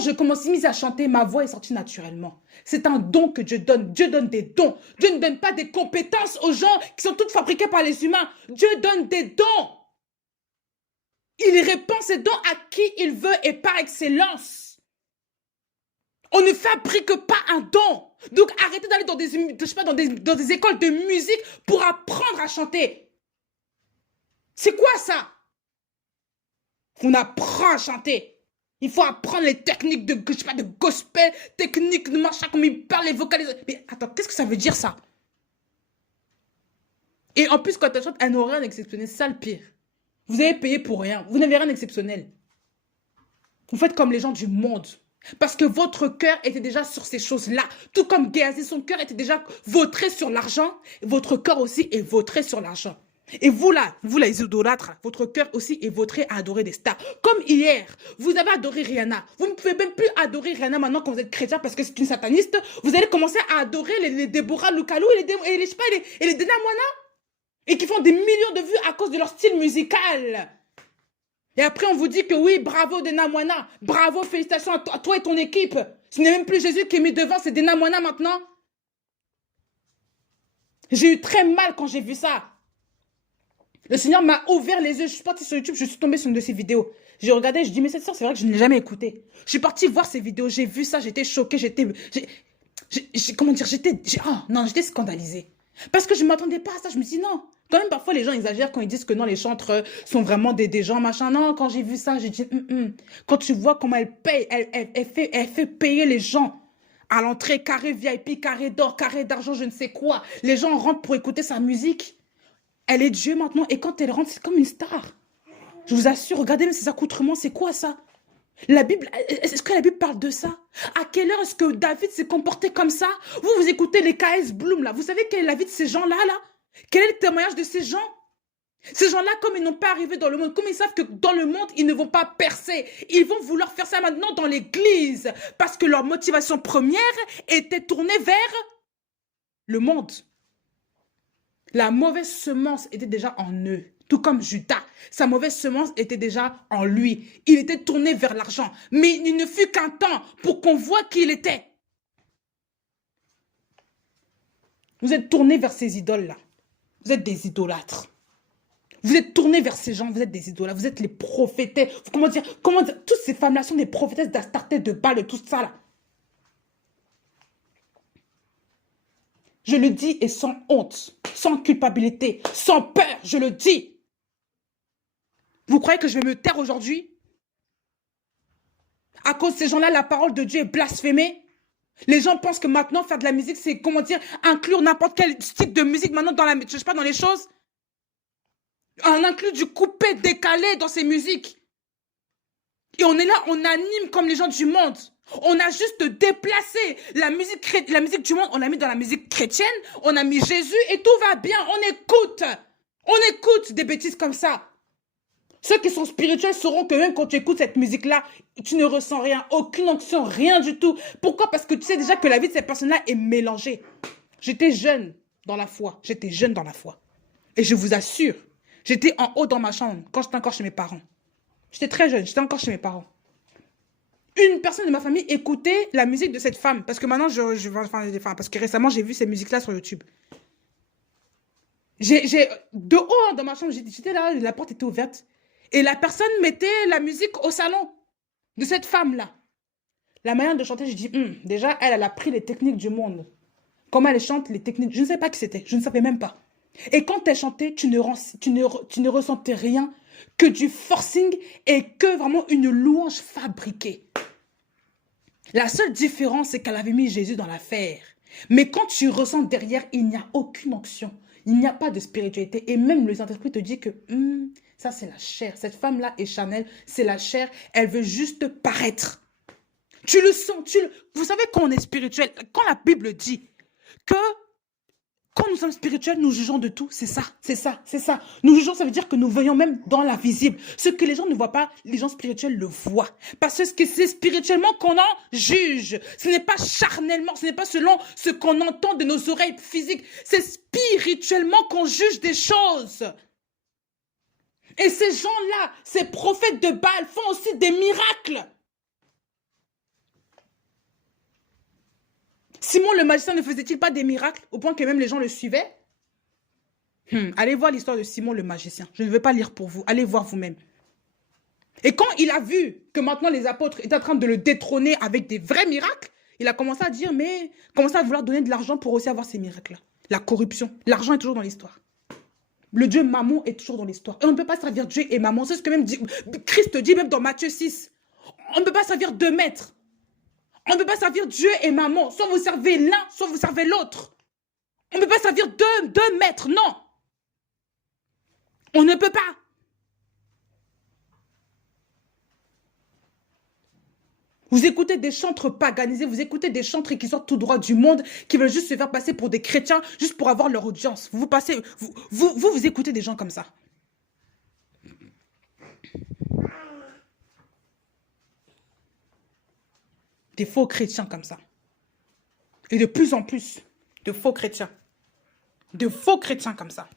je commence à chanter, ma voix est sortie naturellement. C'est un don que Dieu donne. Dieu donne des dons. Dieu ne donne pas des compétences aux gens qui sont toutes fabriquées par les humains. Dieu donne des dons. Il répand ses dons à qui il veut et par excellence. On ne fabrique pas un don. Donc arrêtez d'aller dans dans des écoles de musique pour apprendre à chanter. C'est quoi ça? On apprend à chanter. Il faut apprendre les techniques de gospel, techniques de machin, comme ils parlent, les vocalisations. Mais attends, qu'est-ce que ça veut dire ça? Et en plus, quand elle chante, elle n'a rien d'exceptionnel. C'est ça le pire. Vous avez payé pour rien. Vous n'avez rien d'exceptionnel. Vous faites comme les gens du monde. Parce que votre cœur était déjà sur ces choses-là. Tout comme Géasi, son cœur était déjà vautré sur l'argent. Votre cœur aussi est vautré sur l'argent. Et vous là, les idolâtres, votre cœur aussi est vautré à adorer des stars. Comme hier, vous avez adoré Rihanna. Vous ne pouvez même plus adorer Rihanna maintenant quand vous êtes chrétien parce que c'est une sataniste. Vous allez commencer à adorer les Deborah Lukalu et les Dena Moana. Et qui font des millions de vues à cause de leur style musical. Et après, on vous dit que oui, bravo Dena Moana. Bravo, félicitations à toi et ton équipe. Ce n'est même plus Jésus qui est mis devant, c'est Dena Moana maintenant. J'ai eu très mal quand j'ai vu ça. Le Seigneur m'a ouvert les yeux. Je suis partie sur YouTube, je suis tombée sur une de ses vidéos. J'ai regardé, je dis, mais cette soeur, c'est vrai que je ne l'ai jamais écoutée. Je suis partie voir ses vidéos, j'ai vu ça, j'étais choquée, j'étais scandalisée. Parce que je ne m'attendais pas à ça. Je me dis non. Quand même, parfois, les gens exagèrent quand ils disent que non, les chantres sont vraiment des gens, machin. Non, quand j'ai vu ça, j'ai dit, Quand tu vois comment elle paye, elle fait payer les gens à l'entrée, carré VIP, carré d'or, carré d'argent, je ne sais quoi. Les gens rentrent pour écouter sa musique. Elle est Dieu maintenant. Et quand elle rentre, c'est comme une star. Je vous assure, regardez même ses accoutrements, c'est quoi ça? La Bible, est-ce que la Bible parle de ça? À quelle heure est-ce que David s'est comporté comme ça? Vous écoutez les KS Bloom, là. Vous savez quelle est la vie de ces gens-là, là? Quel est le témoignage de ces gens? Ces gens-là, comme ils n'ont pas arrivé dans le monde, comme ils savent que dans le monde, ils ne vont pas percer, ils vont vouloir faire ça maintenant dans l'église. Parce que leur motivation première était tournée vers le monde. La mauvaise semence était déjà en eux. Tout comme Judas, sa mauvaise semence était déjà en lui. Il était tourné vers l'argent. Mais il ne fut qu'un temps pour qu'on voit qui il était. Vous êtes tourné vers ces idoles-là. Vous êtes des idolâtres. Vous êtes tourné vers ces gens, vous êtes des idolâtres. Vous êtes les prophétesses. Comment dire, toutes ces femmes-là sont des prophétesses d'Astarté, de Baal, de tout ça là. Je le dis et sans honte, sans culpabilité, sans peur, je le dis. Vous croyez que je vais me taire aujourd'hui? À cause de ces gens-là, la parole de Dieu est blasphémée. Les gens pensent que maintenant, faire de la musique, c'est, comment dire, inclure n'importe quel style de musique maintenant dans je sais pas, dans les choses. On inclut du coupé, décalé dans ces musiques. Et on est là, on anime comme les gens du monde. On a juste déplacé la musique du monde, on l'a mis dans la musique chrétienne, on a mis Jésus et tout va bien, on écoute des bêtises comme ça. Ceux qui sont spirituels sauront que même quand tu écoutes cette musique-là, tu ne ressens rien, aucune onction, rien du tout. Pourquoi? Parce que tu sais déjà que la vie de ces personnes-là est mélangée. J'étais jeune dans la foi, Et je vous assure, j'étais en haut dans ma chambre quand j'étais encore chez mes parents. J'étais très jeune, j'étais encore chez mes parents. Une personne de ma famille écoutait la musique de cette femme. Parce que maintenant, parce que récemment, j'ai vu ces musiques-là sur YouTube. De haut dans ma chambre, j'étais là, la porte était ouverte. Et la personne mettait la musique au salon de cette femme-là. La manière de chanter, je dis, déjà, elle a pris les techniques du monde. Comment elle chante, les techniques, je ne sais pas qui c'était, je ne savais même pas. Et quand elle chantait, tu ne ressentais rien que du forcing et que vraiment une louange fabriquée. La seule différence, c'est qu'elle avait mis Jésus dans l'affaire. Mais quand tu ressens derrière, il n'y a aucune onction. Il n'y a pas de spiritualité. Et même le Saint-Esprit te dit que ça, c'est la chair. Cette femme-là est charnelle, c'est la chair. Elle veut juste paraître. Tu le sens. Vous savez quand on est spirituel, quand la Bible dit que quand nous sommes spirituels, nous jugeons de tout. C'est ça. Nous jugeons, ça veut dire que nous voyons même dans l'invisible. Ce que les gens ne voient pas, les gens spirituels le voient. Parce que c'est spirituellement qu'on en juge. Ce n'est pas charnellement, ce n'est pas selon ce qu'on entend de nos oreilles physiques. C'est spirituellement qu'on juge des choses. Et ces gens-là, ces prophètes de Baal font aussi des miracles. Simon le magicien ne faisait-il pas des miracles au point que même les gens le suivaient? Allez voir l'histoire de Simon le magicien. Je ne vais pas lire pour vous. Allez voir vous-même. Et quand il a vu que maintenant les apôtres étaient en train de le détrôner avec des vrais miracles, il a commencé à dire, commencé à vouloir donner de l'argent pour aussi avoir ces miracles-là. La corruption. L'argent est toujours dans l'histoire. Le Dieu Mammon est toujours dans l'histoire. Et on ne peut pas servir Dieu et Mammon. C'est ce que même Christ dit même dans Matthieu 6. On ne peut pas servir deux maîtres. On ne peut pas servir Dieu et Mammon. Soit vous servez l'un, soit vous servez l'autre. On ne peut pas servir deux maîtres, non. On ne peut pas. Vous écoutez des chantres paganisés, vous écoutez des chantres qui sortent tout droit du monde, qui veulent juste se faire passer pour des chrétiens, juste pour avoir leur audience. Vous écoutez des gens comme ça. Des faux chrétiens comme ça. Et de plus en plus, de faux chrétiens. De faux chrétiens comme ça.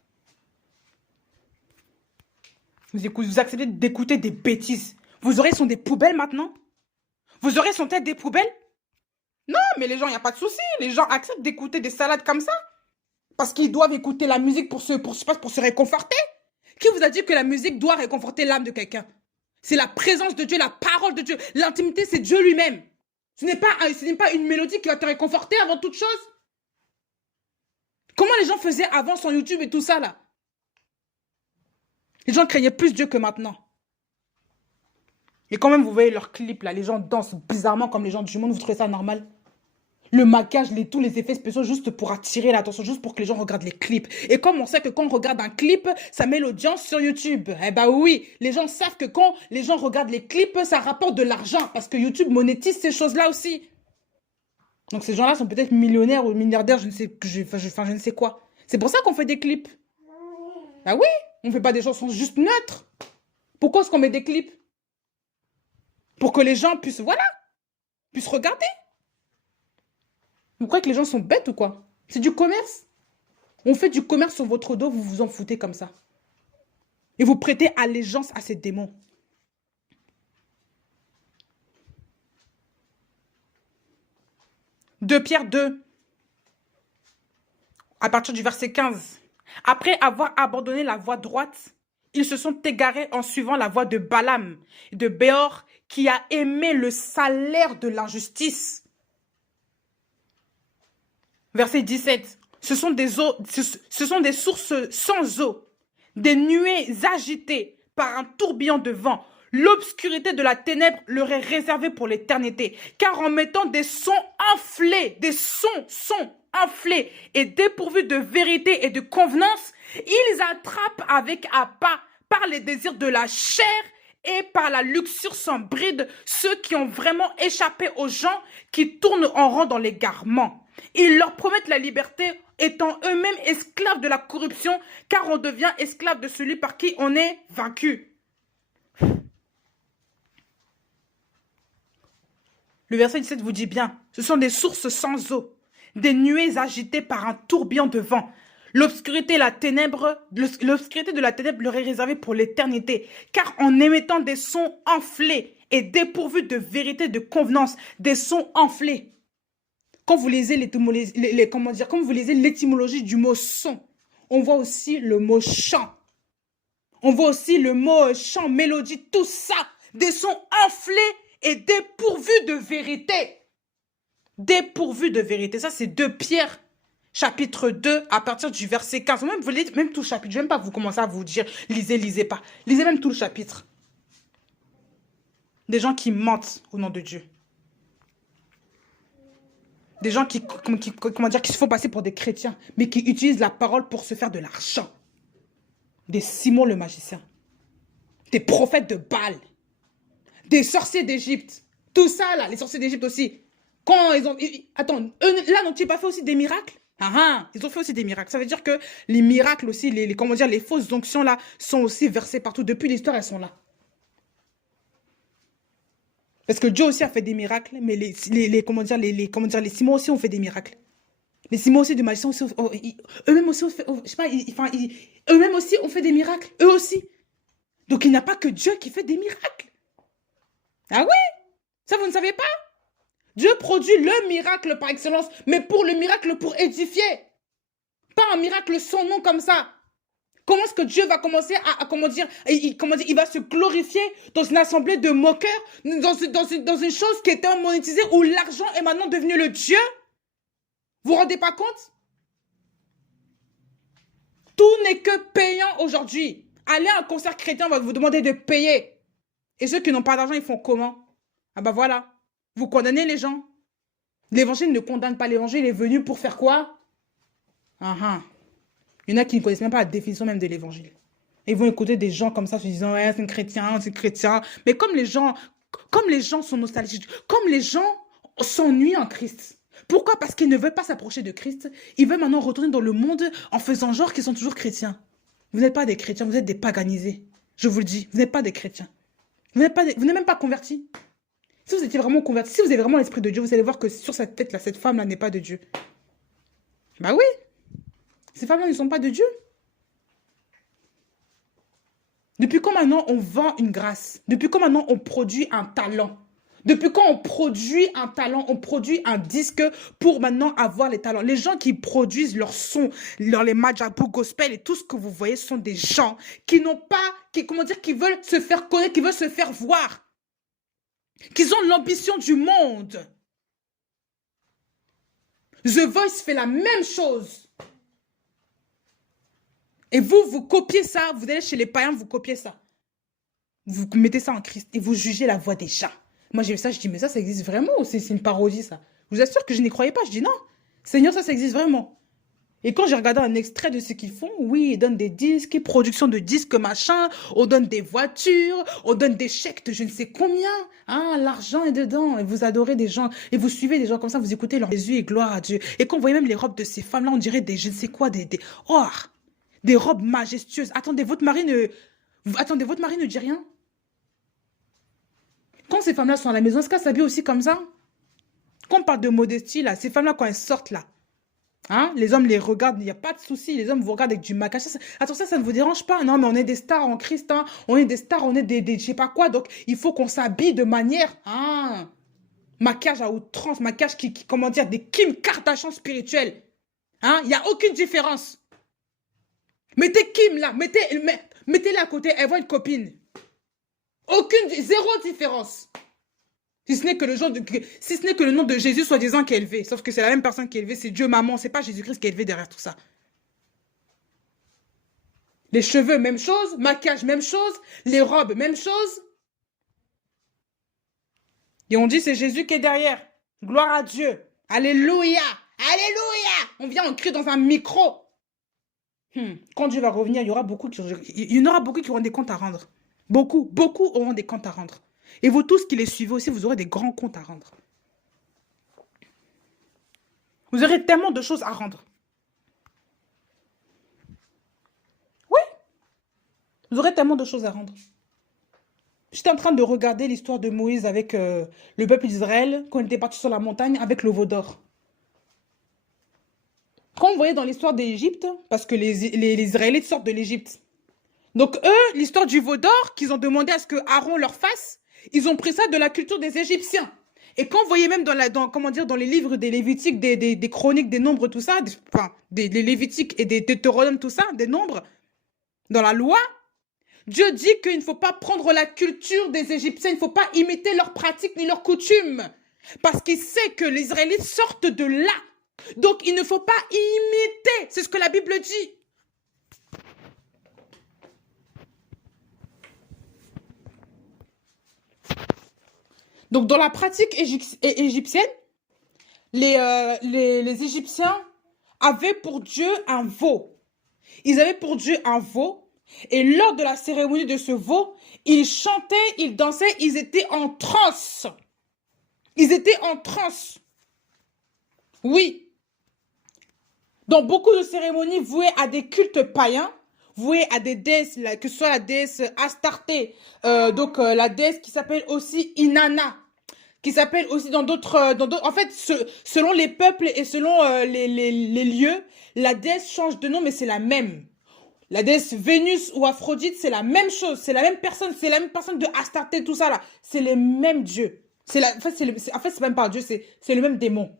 Vous acceptez d'écouter des bêtises. Vos oreilles sont des poubelles maintenant? Vos oreilles sont-elles des poubelles? Non, mais les gens, il n'y a pas de souci. Les gens acceptent d'écouter des salades comme ça. Parce qu'ils doivent écouter la musique pour se réconforter. Qui vous a dit que la musique doit réconforter l'âme de quelqu'un? C'est la présence de Dieu, la parole de Dieu. L'intimité, c'est Dieu lui-même. Ce n'est pas une mélodie qui va te réconforter avant toute chose. Comment les gens faisaient avant sur YouTube et tout ça, là? Les gens craignaient plus Dieu que maintenant. Et quand même, vous voyez leurs clips, là, les gens dansent bizarrement comme les gens du monde, vous trouvez ça normal? Le maquillage, tous les effets spéciaux, juste pour attirer l'attention, juste pour que les gens regardent les clips. Et comme on sait que quand on regarde un clip, ça met l'audience sur YouTube. Eh ben oui, les gens savent que quand les gens regardent les clips, ça rapporte de l'argent. Parce que YouTube monétise ces choses-là aussi. Donc ces gens-là sont peut-être millionnaires ou milliardaires, je ne sais, je ne sais quoi. C'est pour ça qu'on fait des clips. Ah oui, on ne fait pas des chansons juste neutres. Pourquoi est-ce qu'on met des clips? Pour que les gens puissent, voilà, puissent regarder. Vous croyez que les gens sont bêtes ou quoi? C'est du commerce. On fait du commerce sur votre dos, vous vous en foutez comme ça. Et vous prêtez allégeance à ces démons. De Pierre 2, à partir du verset 15. Après avoir abandonné la voie droite, ils se sont égarés en suivant la voie de Balaam, de Béor, qui a aimé le salaire de l'injustice. Verset 17. Ce sont des sources sans eau, des nuées agitées par un tourbillon de vent. L'obscurité de la ténèbre leur est réservée pour l'éternité, car en mettant des sons enflés, sons enflés et dépourvus de vérité et de convenance, ils attrapent avec appât par les désirs de la chair et par la luxure sans bride ceux qui ont vraiment échappé aux gens qui tournent en rond dans l'égarement. Ils leur promettent la liberté, étant eux-mêmes esclaves de la corruption, car on devient esclave de celui par qui on est vaincu. Le verset 17 vous dit bien, ce sont des sources sans eau, des nuées agitées par un tourbillon de vent. L'obscurité de la ténèbre leur est réservée pour l'éternité, car en émettant des sons enflés et dépourvus de vérité, de convenance, des sons enflés. Quand vous lisez l'étymologie du mot son, on voit aussi le mot chant. On voit aussi le mot chant, mélodie, tout ça. Des sons enflés et dépourvus de vérité. Dépourvus de vérité. Ça, c'est 2 Pierre, chapitre 2, à partir du verset 15. Même, vous lisez même tout le chapitre. Je ne vais même pas vous commencer à vous dire, lisez pas. Lisez même tout le chapitre. Des gens qui mentent au nom de Dieu. Des gens qui se font passer pour des chrétiens, mais qui utilisent la parole pour se faire de l'argent. Des Simon le magicien. Des prophètes de Baal. Des sorciers d'Égypte. Tout ça, là, les sorciers d'Égypte aussi. Quand ils ont... Attends, eux, là, n'ont-ils pas fait aussi des miracles? Ils ont fait aussi des miracles. Ça veut dire que les miracles aussi, les fausses onctions, là, sont aussi versées partout. Depuis l'histoire, elles sont là. Parce que Dieu aussi a fait des miracles, mais les Simons aussi ont fait des miracles. Les Simons aussi, des magiciens aussi, eux-mêmes aussi, eux-mêmes aussi ont fait des miracles, eux aussi. Donc il n'y a pas que Dieu qui fait des miracles. Ah oui? Ça, vous ne savez pas? Dieu produit le miracle par excellence, mais pour le miracle pour édifier. Pas un miracle sans nom comme ça. Comment est-ce que Dieu va commencer il va se glorifier dans une assemblée de moqueurs, dans une chose qui était monétisée, où l'argent est maintenant devenu le Dieu? Vous vous rendez pas compte? Tout n'est que payant aujourd'hui. Allez à un concert chrétien, on va vous demander de payer. Et ceux qui n'ont pas d'argent, ils font comment? Ah bah voilà. Vous condamnez les gens. L'évangile ne condamne pas. L'évangile est venu pour faire quoi? Il y en a qui ne connaissent même pas la définition même de l'évangile. Ils vont écouter des gens comme ça se disant ouais, c'est un chrétien, c'est chrétien. Mais comme les gens sont nostalgiques, comme les gens s'ennuient en Christ. Pourquoi? Parce qu'ils ne veulent pas s'approcher de Christ. Ils veulent maintenant retourner dans le monde en faisant genre qu'ils sont toujours chrétiens. Vous n'êtes pas des chrétiens, vous êtes des paganisés. Je vous le dis, vous n'êtes pas des chrétiens. Vous n'êtes même pas convertis. Si vous étiez vraiment convertis, si vous avez vraiment l'esprit de Dieu, vous allez voir que sur cette tête-là, cette femme-là n'est pas de Dieu. Bah oui. Ces femmes-là ne sont pas de Dieu. Depuis quand maintenant on vend une grâce? Depuis quand maintenant on produit un talent? Depuis quand on produit un talent, on produit un disque pour maintenant avoir les talents? Les gens qui produisent leur son, les Majabu Gospel et tout ce que vous voyez sont des gens qui n'ont pas, qui veulent se faire connaître, qui veulent se faire voir. Qui ont l'ambition du monde. The Voice fait la même chose. Et vous, vous copiez ça, vous allez chez les païens, vous copiez ça. Vous mettez ça en Christ et vous jugez la voix des gens. Moi, j'ai vu ça, je dis, mais ça existe vraiment ou c'est une parodie, ça? Je vous assure que je n'y croyais pas. Je dis, non, Seigneur, ça existe vraiment. Et quand j'ai regardé un extrait de ce qu'ils font, oui, ils donnent des disques, production de disques, machin, on donne des voitures, on donne des chèques de je ne sais combien. Ah, l'argent est dedans. Et vous adorez des gens, et vous suivez des gens comme ça, vous écoutez leur Jésus et gloire à Dieu. Et quand vous voyez même les robes de ces femmes-là, on dirait des je ne sais quoi, oh, des robes majestueuses. Attendez, votre mari ne dit rien. Quand ces femmes-là sont à la maison, est-ce qu'elles s'habillent aussi comme ça? Quand on parle de modestie, là, ces femmes-là, quand elles sortent, là, hein, les hommes les regardent, il n'y a pas de souci. Les hommes vous regardent avec du maquillage. Attends, ça ne vous dérange pas? Non, mais on est des stars en Christ. Hein. On est des stars, on est des je sais pas quoi. Donc, il faut qu'on s'habille de manière... Ah, maquillage à outrance, maquillage comment dire, des Kim Kardashian spirituels. Hein, il n'y a aucune différence. Mettez Kim là, mettez-la à côté, elle voit une copine. Zéro différence. Si ce n'est que le nom de Jésus soi-disant qui est élevé. Sauf que c'est la même personne qui est élevée. C'est Dieu maman. C'est pas Jésus-Christ qui est élevé derrière tout ça. Les cheveux, même chose. Maquillage, même chose. Les robes, même chose. Et on dit c'est Jésus qui est derrière. Gloire à Dieu. Alléluia. Alléluia. On vient, on crie dans un micro. Quand Dieu va revenir, il y en aura beaucoup qui auront des comptes à rendre. Beaucoup auront des comptes à rendre. Et vous tous qui les suivez aussi, vous aurez des grands comptes à rendre. Vous aurez tellement de choses à rendre. Oui. Vous aurez tellement de choses à rendre. J'étais en train de regarder l'histoire de Moïse avec le peuple d'Israël quand il était parti sur la montagne avec le veau d'or. Quand vous voyez dans l'histoire d'Égypte, parce que les Israélites sortent de l'Égypte. Donc eux, l'histoire du veau d'or qu'ils ont demandé à ce que Aaron leur fasse, ils ont pris ça de la culture des Égyptiens. Et quand vous voyez même dans les livres des Lévitiques, des chroniques, des nombres, tout ça, des Lévitiques et des Deutéronomes, tout ça, des nombres, dans la loi, Dieu dit qu'il ne faut pas prendre la culture des Égyptiens, il ne faut pas imiter leurs pratiques ni leurs coutumes. Parce qu'il sait que les Israélites sortent de là. Donc il ne faut pas imiter, c'est ce que la Bible dit. Donc, dans la pratique égyptienne, les Égyptiens avaient pour Dieu un veau. Ils avaient pour Dieu un veau. Et lors de la cérémonie de ce veau, ils chantaient, ils dansaient, ils étaient en transe. Ils étaient en transe. Oui. Dans beaucoup de cérémonies vouées à des cultes païens, vouées à des déesses, que ce soit la déesse Astarté, la déesse qui s'appelle aussi Inanna, qui s'appelle aussi dans d'autres... en fait, selon les peuples et selon les lieux, la déesse change de nom, mais c'est la même. La déesse Vénus ou Aphrodite, c'est la même chose. C'est la même personne. C'est la même personne de Astarté, tout ça là. C'est les mêmes dieux. En fait, c'est même pas un dieu, c'est le même démon.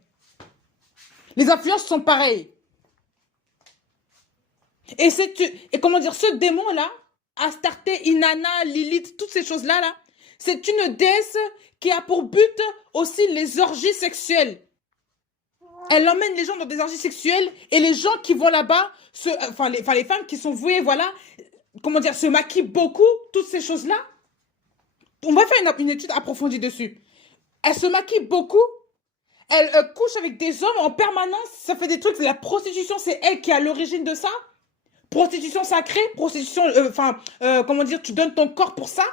Les influences sont pareilles. Et comment dire, ce démon-là, Astarté, Inanna, Lilith, toutes ces choses-là, c'est une déesse qui a pour but aussi les orgies sexuelles. Elle emmène les gens dans des orgies sexuelles et les gens qui vont là-bas, les femmes qui sont vouées, voilà, comment dire, se maquillent beaucoup, toutes ces choses-là. On va faire une étude approfondie dessus. Elle se maquille beaucoup, elle couche avec des hommes en permanence, ça fait des trucs, la prostitution, c'est elle qui est à l'origine de ça. Prostitution sacrée, prostitution, comment dire, tu donnes ton corps pour ça.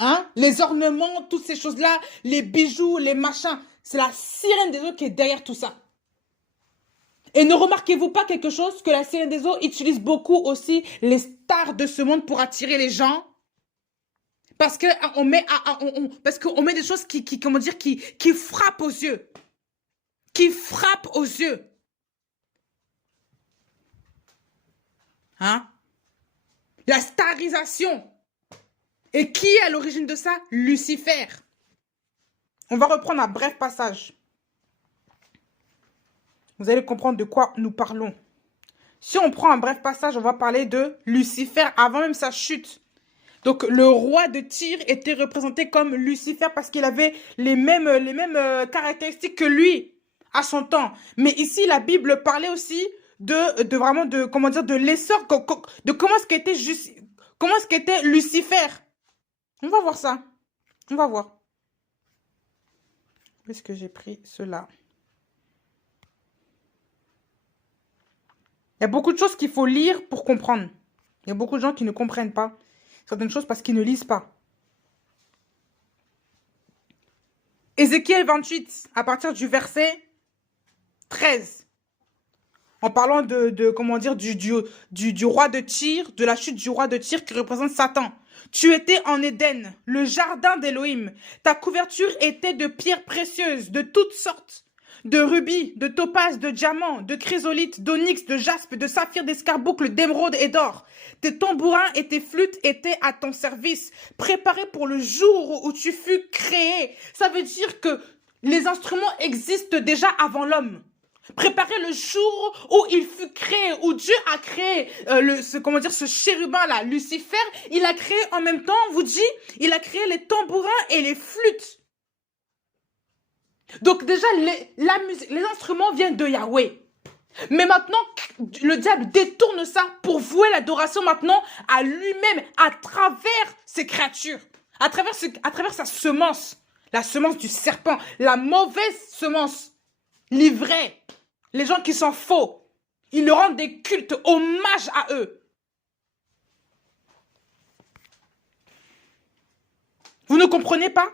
Hein? Les ornements, toutes ces choses-là, les bijoux, les machins, c'est la sirène des eaux qui est derrière tout ça. Et ne remarquez-vous pas quelque chose, que la sirène des eaux utilise beaucoup aussi les stars de ce monde pour attirer les gens? Parce qu'on met des choses qui frappent aux yeux. Qui frappent aux yeux. Hein? La starisation. Et qui est à l'origine de ça? Lucifer. On va reprendre un bref passage. Vous allez comprendre de quoi nous parlons. Si on prend un bref passage, on va parler de Lucifer avant même sa chute. Donc, le roi de Tyr était représenté comme Lucifer parce qu'il avait les mêmes caractéristiques que lui à son temps. Mais ici, la Bible parlait aussi vraiment de, comment dire, de l'essor, de comment est-ce qu'était comment est-ce qu'était Lucifer. On va voir ça. On va voir. Où est-ce que j'ai pris cela? Il y a beaucoup de choses qu'il faut lire pour comprendre. Il y a beaucoup de gens qui ne comprennent pas certaines choses parce qu'ils ne lisent pas. Ézéchiel 28, à partir du verset 13. En parlant comment dire, du roi de Tyr, de la chute du roi de Tyr qui représente Satan. Tu étais en Éden, le jardin d'Élohim. Ta couverture était de pierres précieuses, de toutes sortes. De rubis, de topaz, de diamants, de chrysolite, d'onyx, de jaspe, de saphir, d'escarboucle, d'émeraude et d'or. Tes tambourins et tes flûtes étaient à ton service, préparés pour le jour où tu fus créé. Ça veut dire que les instruments existent déjà avant l'homme. Préparer le jour où il fut créé, où Dieu a créé ce chérubin-là, Lucifer, il a créé en même temps, on vous dit, il a créé les tambourins et les flûtes. Donc déjà, la musique, les instruments viennent de Yahweh. Mais maintenant, le diable détourne ça pour vouer l'adoration maintenant à lui-même, à travers ses créatures, à travers sa semence, la semence du serpent, la mauvaise semence, l'ivraie. Les gens qui sont faux, ils leur rendent des cultes, hommage à eux. Vous ne comprenez pas?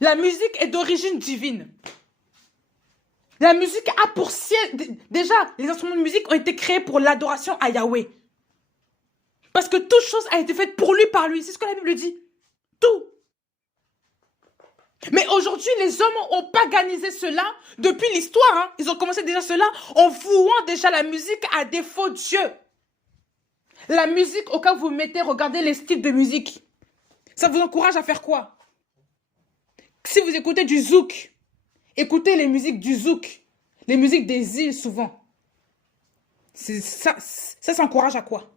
La musique est d'origine divine. La musique a pour ciel... Déjà, les instruments de musique ont été créés pour l'adoration à Yahweh. Parce que toute chose a été faite pour lui, par lui. C'est ce que la Bible dit. Tout. Mais aujourd'hui, les hommes ont paganisé cela depuis l'histoire. Hein. Ils ont commencé déjà cela en vouant déjà la musique à des faux dieux. La musique, au cas où vous mettez, regardez les styles de musique. Ça vous encourage à faire quoi? Si vous écoutez du zouk, écoutez les musiques du zouk. Les musiques des îles, souvent. Ça s'encourage à quoi?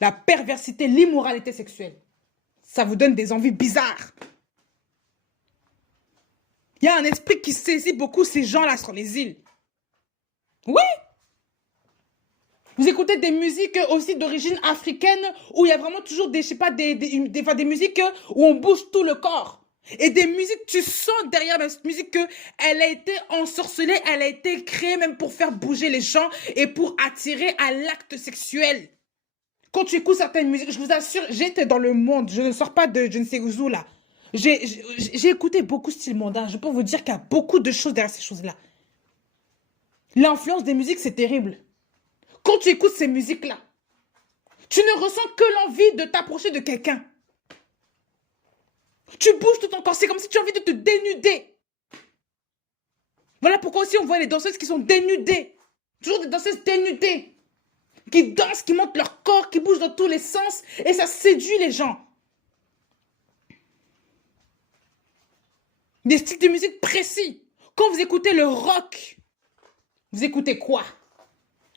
La perversité, l'immoralité sexuelle. Ça vous donne des envies bizarres. Il y a un esprit qui saisit beaucoup ces gens-là sur les îles. Oui. Vous écoutez des musiques aussi d'origine africaine où il y a vraiment toujours des, je sais pas, des musiques où on bouge tout le corps. Et des musiques, tu sens derrière la musique qu'elle a été ensorcelée, elle a été créée même pour faire bouger les gens et pour attirer à l'acte sexuel. Quand tu écoutes certaines musiques, je vous assure, j'étais dans le monde, je ne sors pas de je ne sais où là. J'ai écouté beaucoup de style mondain. Je peux vous dire qu'il y a beaucoup de choses derrière ces choses-là. L'influence des musiques, c'est terrible. Quand tu écoutes ces musiques-là, tu ne ressens que l'envie de t'approcher de quelqu'un. Tu bouges tout ton corps. C'est comme si tu as envie de te dénuder. Voilà pourquoi aussi on voit les danseuses qui sont dénudées. Toujours des danseuses dénudées. Qui dansent, qui montent leur corps, qui bougent dans tous les sens. Et ça séduit les gens. Des styles de musique précis. Quand vous écoutez le rock, vous écoutez quoi?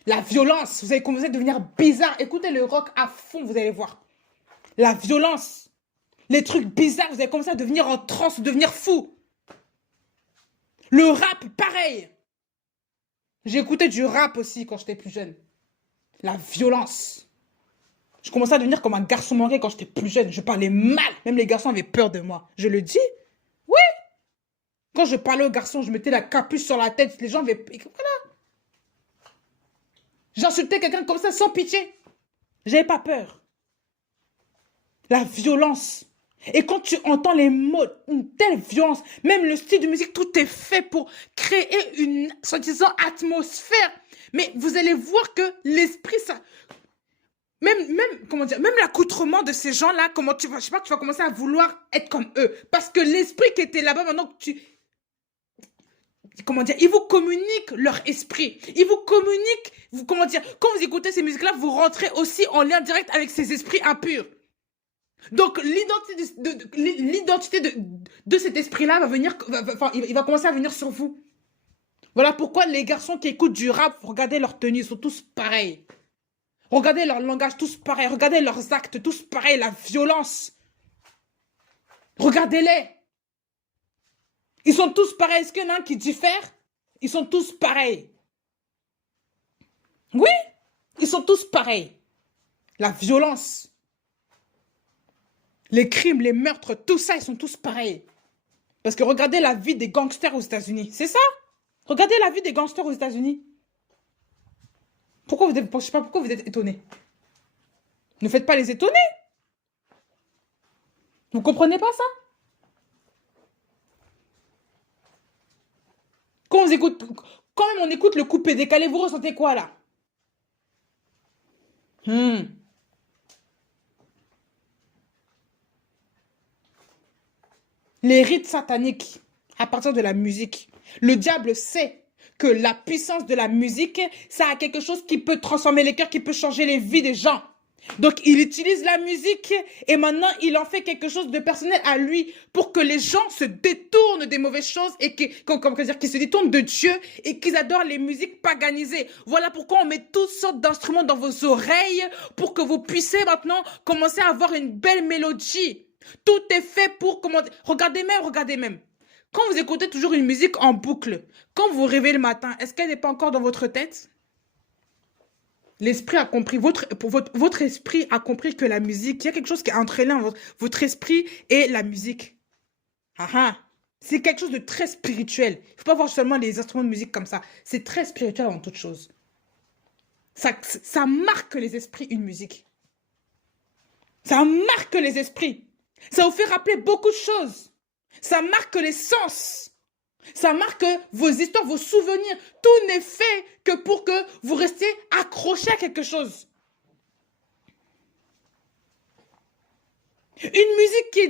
La violence. Vous allez commencer à devenir bizarre. Écoutez le rock à fond, vous allez voir. La violence. Les trucs bizarres, vous allez commencer à devenir en transe, devenir fou. Le rap, pareil. J'ai écouté du rap aussi quand j'étais plus jeune. La violence. Je commençais à devenir comme un garçon manqué quand j'étais plus jeune. Je parlais mal. Même les garçons avaient peur de moi. Je le dis. Oui. Quand je parlais aux garçons, je mettais la capuche sur la tête. Les gens avaient... Voilà. J'insultais quelqu'un comme ça sans pitié. J'avais pas peur. La violence. Et quand tu entends les mots, une telle violence, même le style de musique, tout est fait pour créer une, soi-disant, atmosphère. Mais vous allez voir que l'esprit, ça... comment dire, même l'accoutrement de ces gens-là, comment tu vas, je sais pas, tu vas commencer à vouloir être comme eux. Parce que l'esprit qui était là-bas, maintenant que comment dire, ils vous communiquent leur esprit. Ils vous communiquent, comment dire, quand vous écoutez ces musiques-là, vous rentrez aussi en lien direct avec ces esprits impurs. Donc, l'identité de cet esprit-là va venir, il va commencer à venir sur vous. Voilà pourquoi les garçons qui écoutent du rap, regardez leurs tenues, ils sont tous pareils. Regardez leur langage, tous pareils. Regardez leurs actes, tous pareils. La violence. Regardez-les. Ils sont tous pareils. Est-ce qu'il y en a un qui diffère? Ils sont tous pareils. Oui, ils sont tous pareils. La violence, les crimes, les meurtres, tout ça, ils sont tous pareils. Parce que regardez la vie des gangsters aux États-Unis. C'est ça? Regardez la vie des gangsters aux États-Unis. Pourquoi vous êtes, je sais pas pourquoi vous êtes étonnés. Ne faites pas les étonner. Vous comprenez pas ça? Quand même on écoute le coupé décalé, vous ressentez quoi là? Les rites sataniques à partir de la musique. Le diable sait que la puissance de la musique, ça a quelque chose qui peut transformer les cœurs, qui peut changer les vies des gens. Donc, il utilise la musique et maintenant, il en fait quelque chose de personnel à lui pour que les gens se détournent des mauvaises choses et qu'ils se détournent de Dieu et qu'ils adorent les musiques paganisées. Voilà pourquoi on met toutes sortes d'instruments dans vos oreilles pour que vous puissiez maintenant commencer à avoir une belle mélodie. Tout est fait pour commencer. Regardez même. Quand vous écoutez toujours une musique en boucle, quand vous vous réveillez le matin, est-ce qu'elle n'est pas encore dans votre tête? L'esprit a compris, votre esprit a compris que la musique, il y a quelque chose qui est entraîné entre votre esprit et la musique. C'est quelque chose de très spirituel. Il ne faut pas voir seulement les instruments de musique comme ça. C'est très spirituel en toute chose. Ça marque les esprits, une musique. Ça marque les esprits. Ça vous fait rappeler beaucoup de choses. Ça marque les sens. Ça marque vos histoires, vos souvenirs. Tout n'est fait que pour que vous restiez accroché à quelque chose. Une musique qui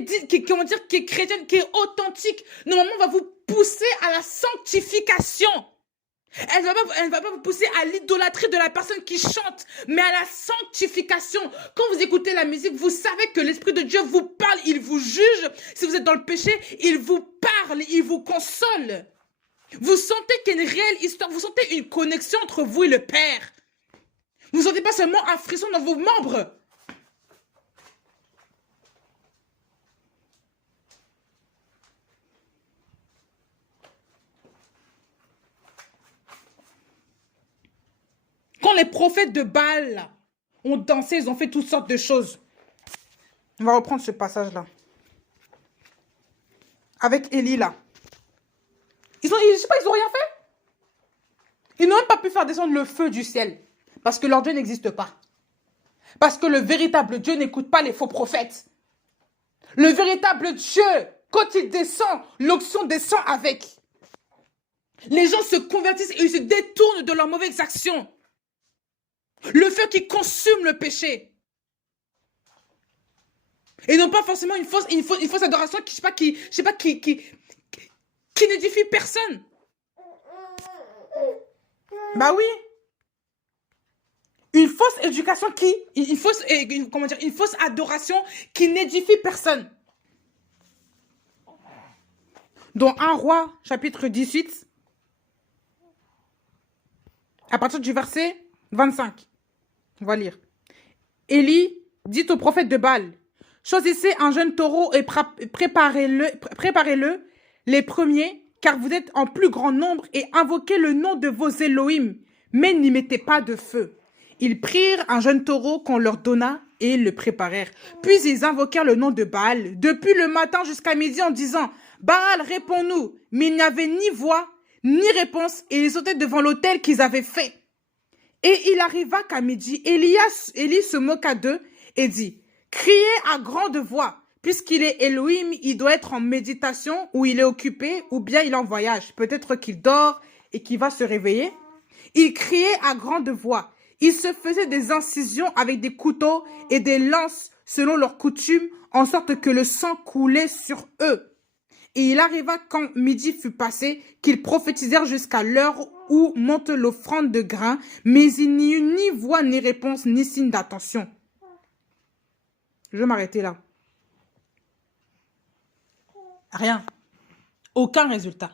est chrétienne, qui est authentique, normalement va vous pousser à la sanctification. Elle ne va pas vous pousser à l'idolâtrie de la personne qui chante, mais à la sanctification. Quand vous écoutez la musique, vous savez que l'Esprit de Dieu vous parle, il vous juge. Si vous êtes dans le péché, il vous parle, il vous console. Vous sentez qu'il y a une réelle histoire, vous sentez une connexion entre vous et le Père. Vous ne sentez pas seulement un frisson dans vos membres. Quand les prophètes de Baal ont dansé, ils ont fait toutes sortes de choses. On va reprendre ce passage-là. Avec Élie, là. Je sais pas, ils n'ont rien fait. Ils n'ont même pas pu faire descendre le feu du ciel. Parce que leur Dieu n'existe pas. Parce que le véritable Dieu n'écoute pas les faux prophètes. Le véritable Dieu, quand il descend, l'onction descend avec. Les gens se convertissent et ils se détournent de leurs mauvaises actions. Le feu qui consume le péché. Et non pas forcément une fausse adoration qui n'édifie personne. Bah oui. Une fausse éducation une fausse adoration qui n'édifie personne. Dans 1 Roi, chapitre 18, à partir du verset 25. On va lire. Élie dit au prophète de Baal, choisissez un jeune taureau et préparez-le les premiers, car vous êtes en plus grand nombre, et invoquez le nom de vos Elohim, mais n'y mettez pas de feu. Ils prirent un jeune taureau qu'on leur donna et le préparèrent. Puis ils invoquèrent le nom de Baal depuis le matin jusqu'à midi en disant, Baal, réponds-nous. Mais il n'y avait ni voix, ni réponse, et ils sautaient devant l'autel qu'ils avaient fait. Et il arriva qu'à midi, Élie se moqua d'eux et dit, criez à grande voix, puisqu'il est Elohim, il doit être en méditation, ou il est occupé, ou bien il est en voyage. Peut-être qu'il dort et qu'il va se réveiller. Il criait à grande voix. Il se faisait des incisions avec des couteaux et des lances selon leur coutume, en sorte que le sang coulait sur eux. Et il arriva quand midi fut passé, qu'ils prophétisèrent jusqu'à l'heure où monte l'offrande de grains, mais il n'y eut ni voix, ni réponse, ni signe d'attention. Je vais m'arrêter là. Rien. Aucun résultat.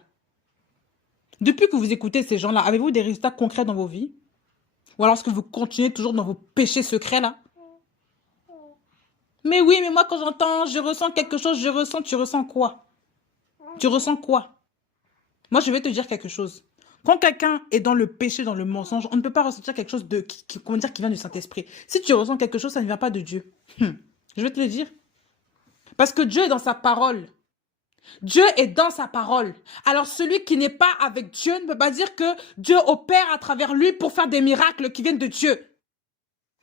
Depuis que vous écoutez ces gens-là, avez-vous des résultats concrets dans vos vies? Ou alors est-ce que vous continuez toujours dans vos péchés secrets là? Mais oui, mais moi quand j'entends, je ressens quelque chose, tu ressens quoi? Tu ressens quoi? Moi, je vais te dire quelque chose. Quand quelqu'un est dans le péché, dans le mensonge, on ne peut pas ressentir quelque chose comment dire, qui vient du Saint-Esprit. Si tu ressens quelque chose, ça ne vient pas de Dieu. Je vais te le dire. Parce que Dieu est dans sa parole. Dieu est dans sa parole. Alors celui qui n'est pas avec Dieu ne peut pas dire que Dieu opère à travers lui pour faire des miracles qui viennent de Dieu.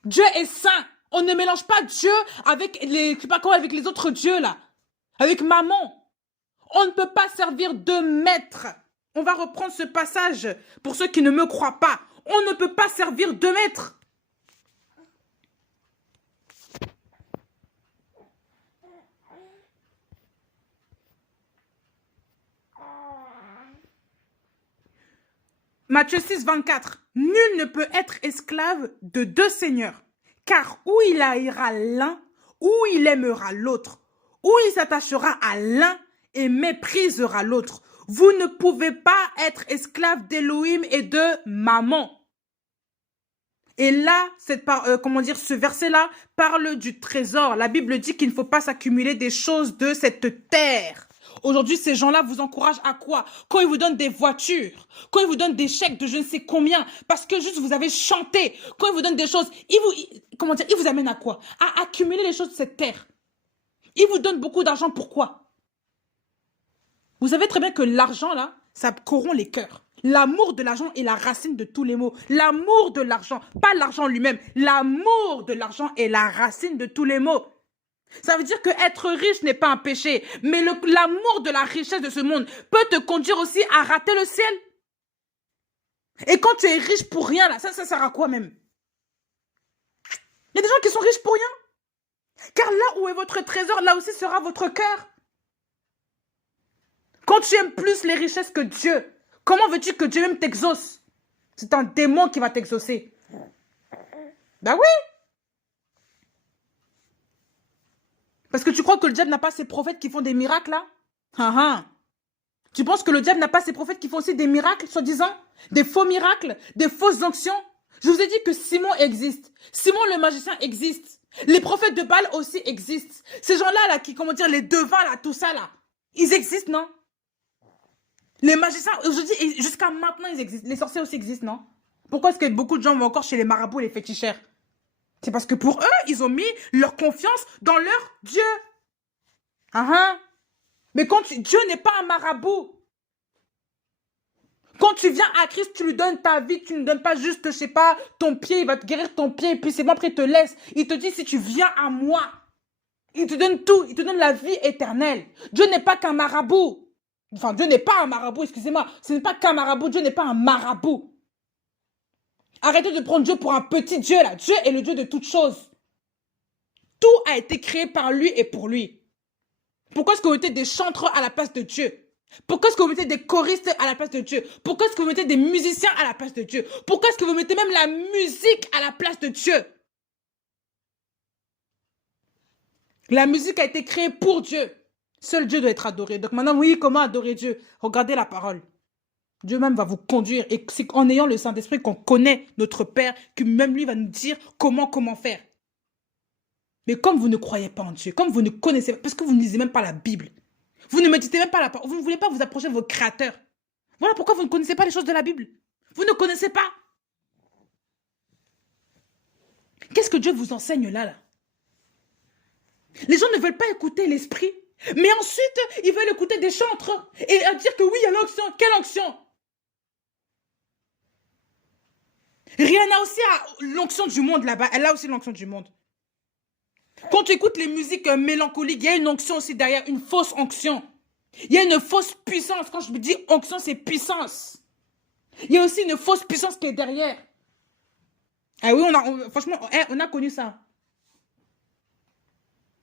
Dieu est saint. On ne mélange pas Dieu avec les, je sais pas quoi, avec les autres dieux là. Avec maman. On ne peut pas servir deux maîtres. On va reprendre ce passage pour ceux qui ne me croient pas. On ne peut pas servir deux maîtres. Matthieu 6, 24. Nul ne peut être esclave de deux seigneurs, car ou il haïra l'un, ou il aimera l'autre, ou il s'attachera à l'un et méprisera l'autre. Vous ne pouvez pas être esclave d'Élohim et de maman. Et là, comment dire, ce verset-là parle du trésor. La Bible dit qu'il ne faut pas s'accumuler des choses de cette terre. Aujourd'hui, ces gens-là vous encouragent à quoi? Quand ils vous donnent des voitures, quand ils vous donnent des chèques de je ne sais combien, parce que juste vous avez chanté, quand ils vous donnent des choses, comment dire, ils vous amènent à quoi? À accumuler les choses de cette terre. Ils vous donnent beaucoup d'argent, pourquoi? Vous savez très bien que l'argent, là, ça corrompt les cœurs. L'amour de l'argent est la racine de tous les maux. L'amour de l'argent, pas l'argent lui-même. L'amour de l'argent est la racine de tous les maux. Ça veut dire que être riche n'est pas un péché. Mais l'amour de la richesse de ce monde peut te conduire aussi à rater le ciel. Et quand tu es riche pour rien, là, ça sert à quoi même? Il y a des gens qui sont riches pour rien. Car là où est votre trésor, là aussi sera votre cœur. Quand tu aimes plus les richesses que Dieu, comment veux-tu que Dieu même t'exauce? C'est un démon qui va t'exaucer. Ben oui. Parce que tu crois que le diable n'a pas ses prophètes qui font des miracles là? Tu penses que le diable n'a pas ses prophètes qui font aussi des miracles, soi-disant? Des faux miracles? Des fausses onctions? Je vous ai dit que Simon existe. Simon le magicien existe. Les prophètes de Baal aussi existent. Ces gens-là, là, qui, comment dire, les devins, là, tout ça, là, ils existent, non? Les magiciens, je dis, jusqu'à maintenant, ils existent. Les sorciers aussi existent, non? Pourquoi est-ce que beaucoup de gens vont encore chez les marabouts et les féticheurs? C'est parce que pour eux, ils ont mis leur confiance dans leur Dieu. Mais Dieu n'est pas un marabout. Quand tu viens à Christ, tu lui donnes ta vie, tu ne donnes pas juste, je sais pas, ton pied, il va te guérir ton pied, et puis c'est bon, après il te laisse. Il te dit, si tu viens à moi, il te donne tout, il te donne la vie éternelle. Dieu n'est pas qu'un marabout. Enfin, Dieu n'est pas un marabout, excusez-moi. Ce n'est pas qu'un marabout, Dieu n'est pas un marabout. Arrêtez de prendre Dieu pour un petit Dieu, là. Dieu est le Dieu de toutes choses. Tout a été créé par lui et pour lui. Pourquoi est-ce que vous mettez des chantres à la place de Dieu? Pourquoi est-ce que vous mettez des choristes à la place de Dieu? Pourquoi est-ce que vous mettez des musiciens à la place de Dieu? Pourquoi est-ce que vous mettez même la musique à la place de Dieu? La musique a été créée pour Dieu. Seul Dieu doit être adoré. Donc maintenant, oui, comment adorer Dieu? Regardez la parole. Dieu même va vous conduire. Et c'est en ayant le Saint-Esprit qu'on connaît notre Père, que même lui va nous dire comment faire. Mais comme vous ne croyez pas en Dieu, comme vous ne connaissez pas, parce que vous ne lisez même pas la Bible, vous ne méditez même pas la parole, vous ne voulez pas vous approcher de votre Créateur. Voilà pourquoi vous ne connaissez pas les choses de la Bible. Vous ne connaissez pas. Qu'est-ce que Dieu vous enseigne là? Les gens ne veulent pas écouter l'Esprit. Mais ensuite, ils veulent écouter des chantres et dire que oui, il y a l'onction. Quelle onction? Rihanna aussi a l'onction du monde là-bas. Elle a aussi l'onction du monde. Quand tu écoutes les musiques mélancoliques, il y a une onction aussi derrière, une fausse onction. Il y a une fausse puissance. Quand je me dis onction, c'est puissance. Il y a aussi une fausse puissance qui est derrière. Ah oui, franchement, on a connu ça.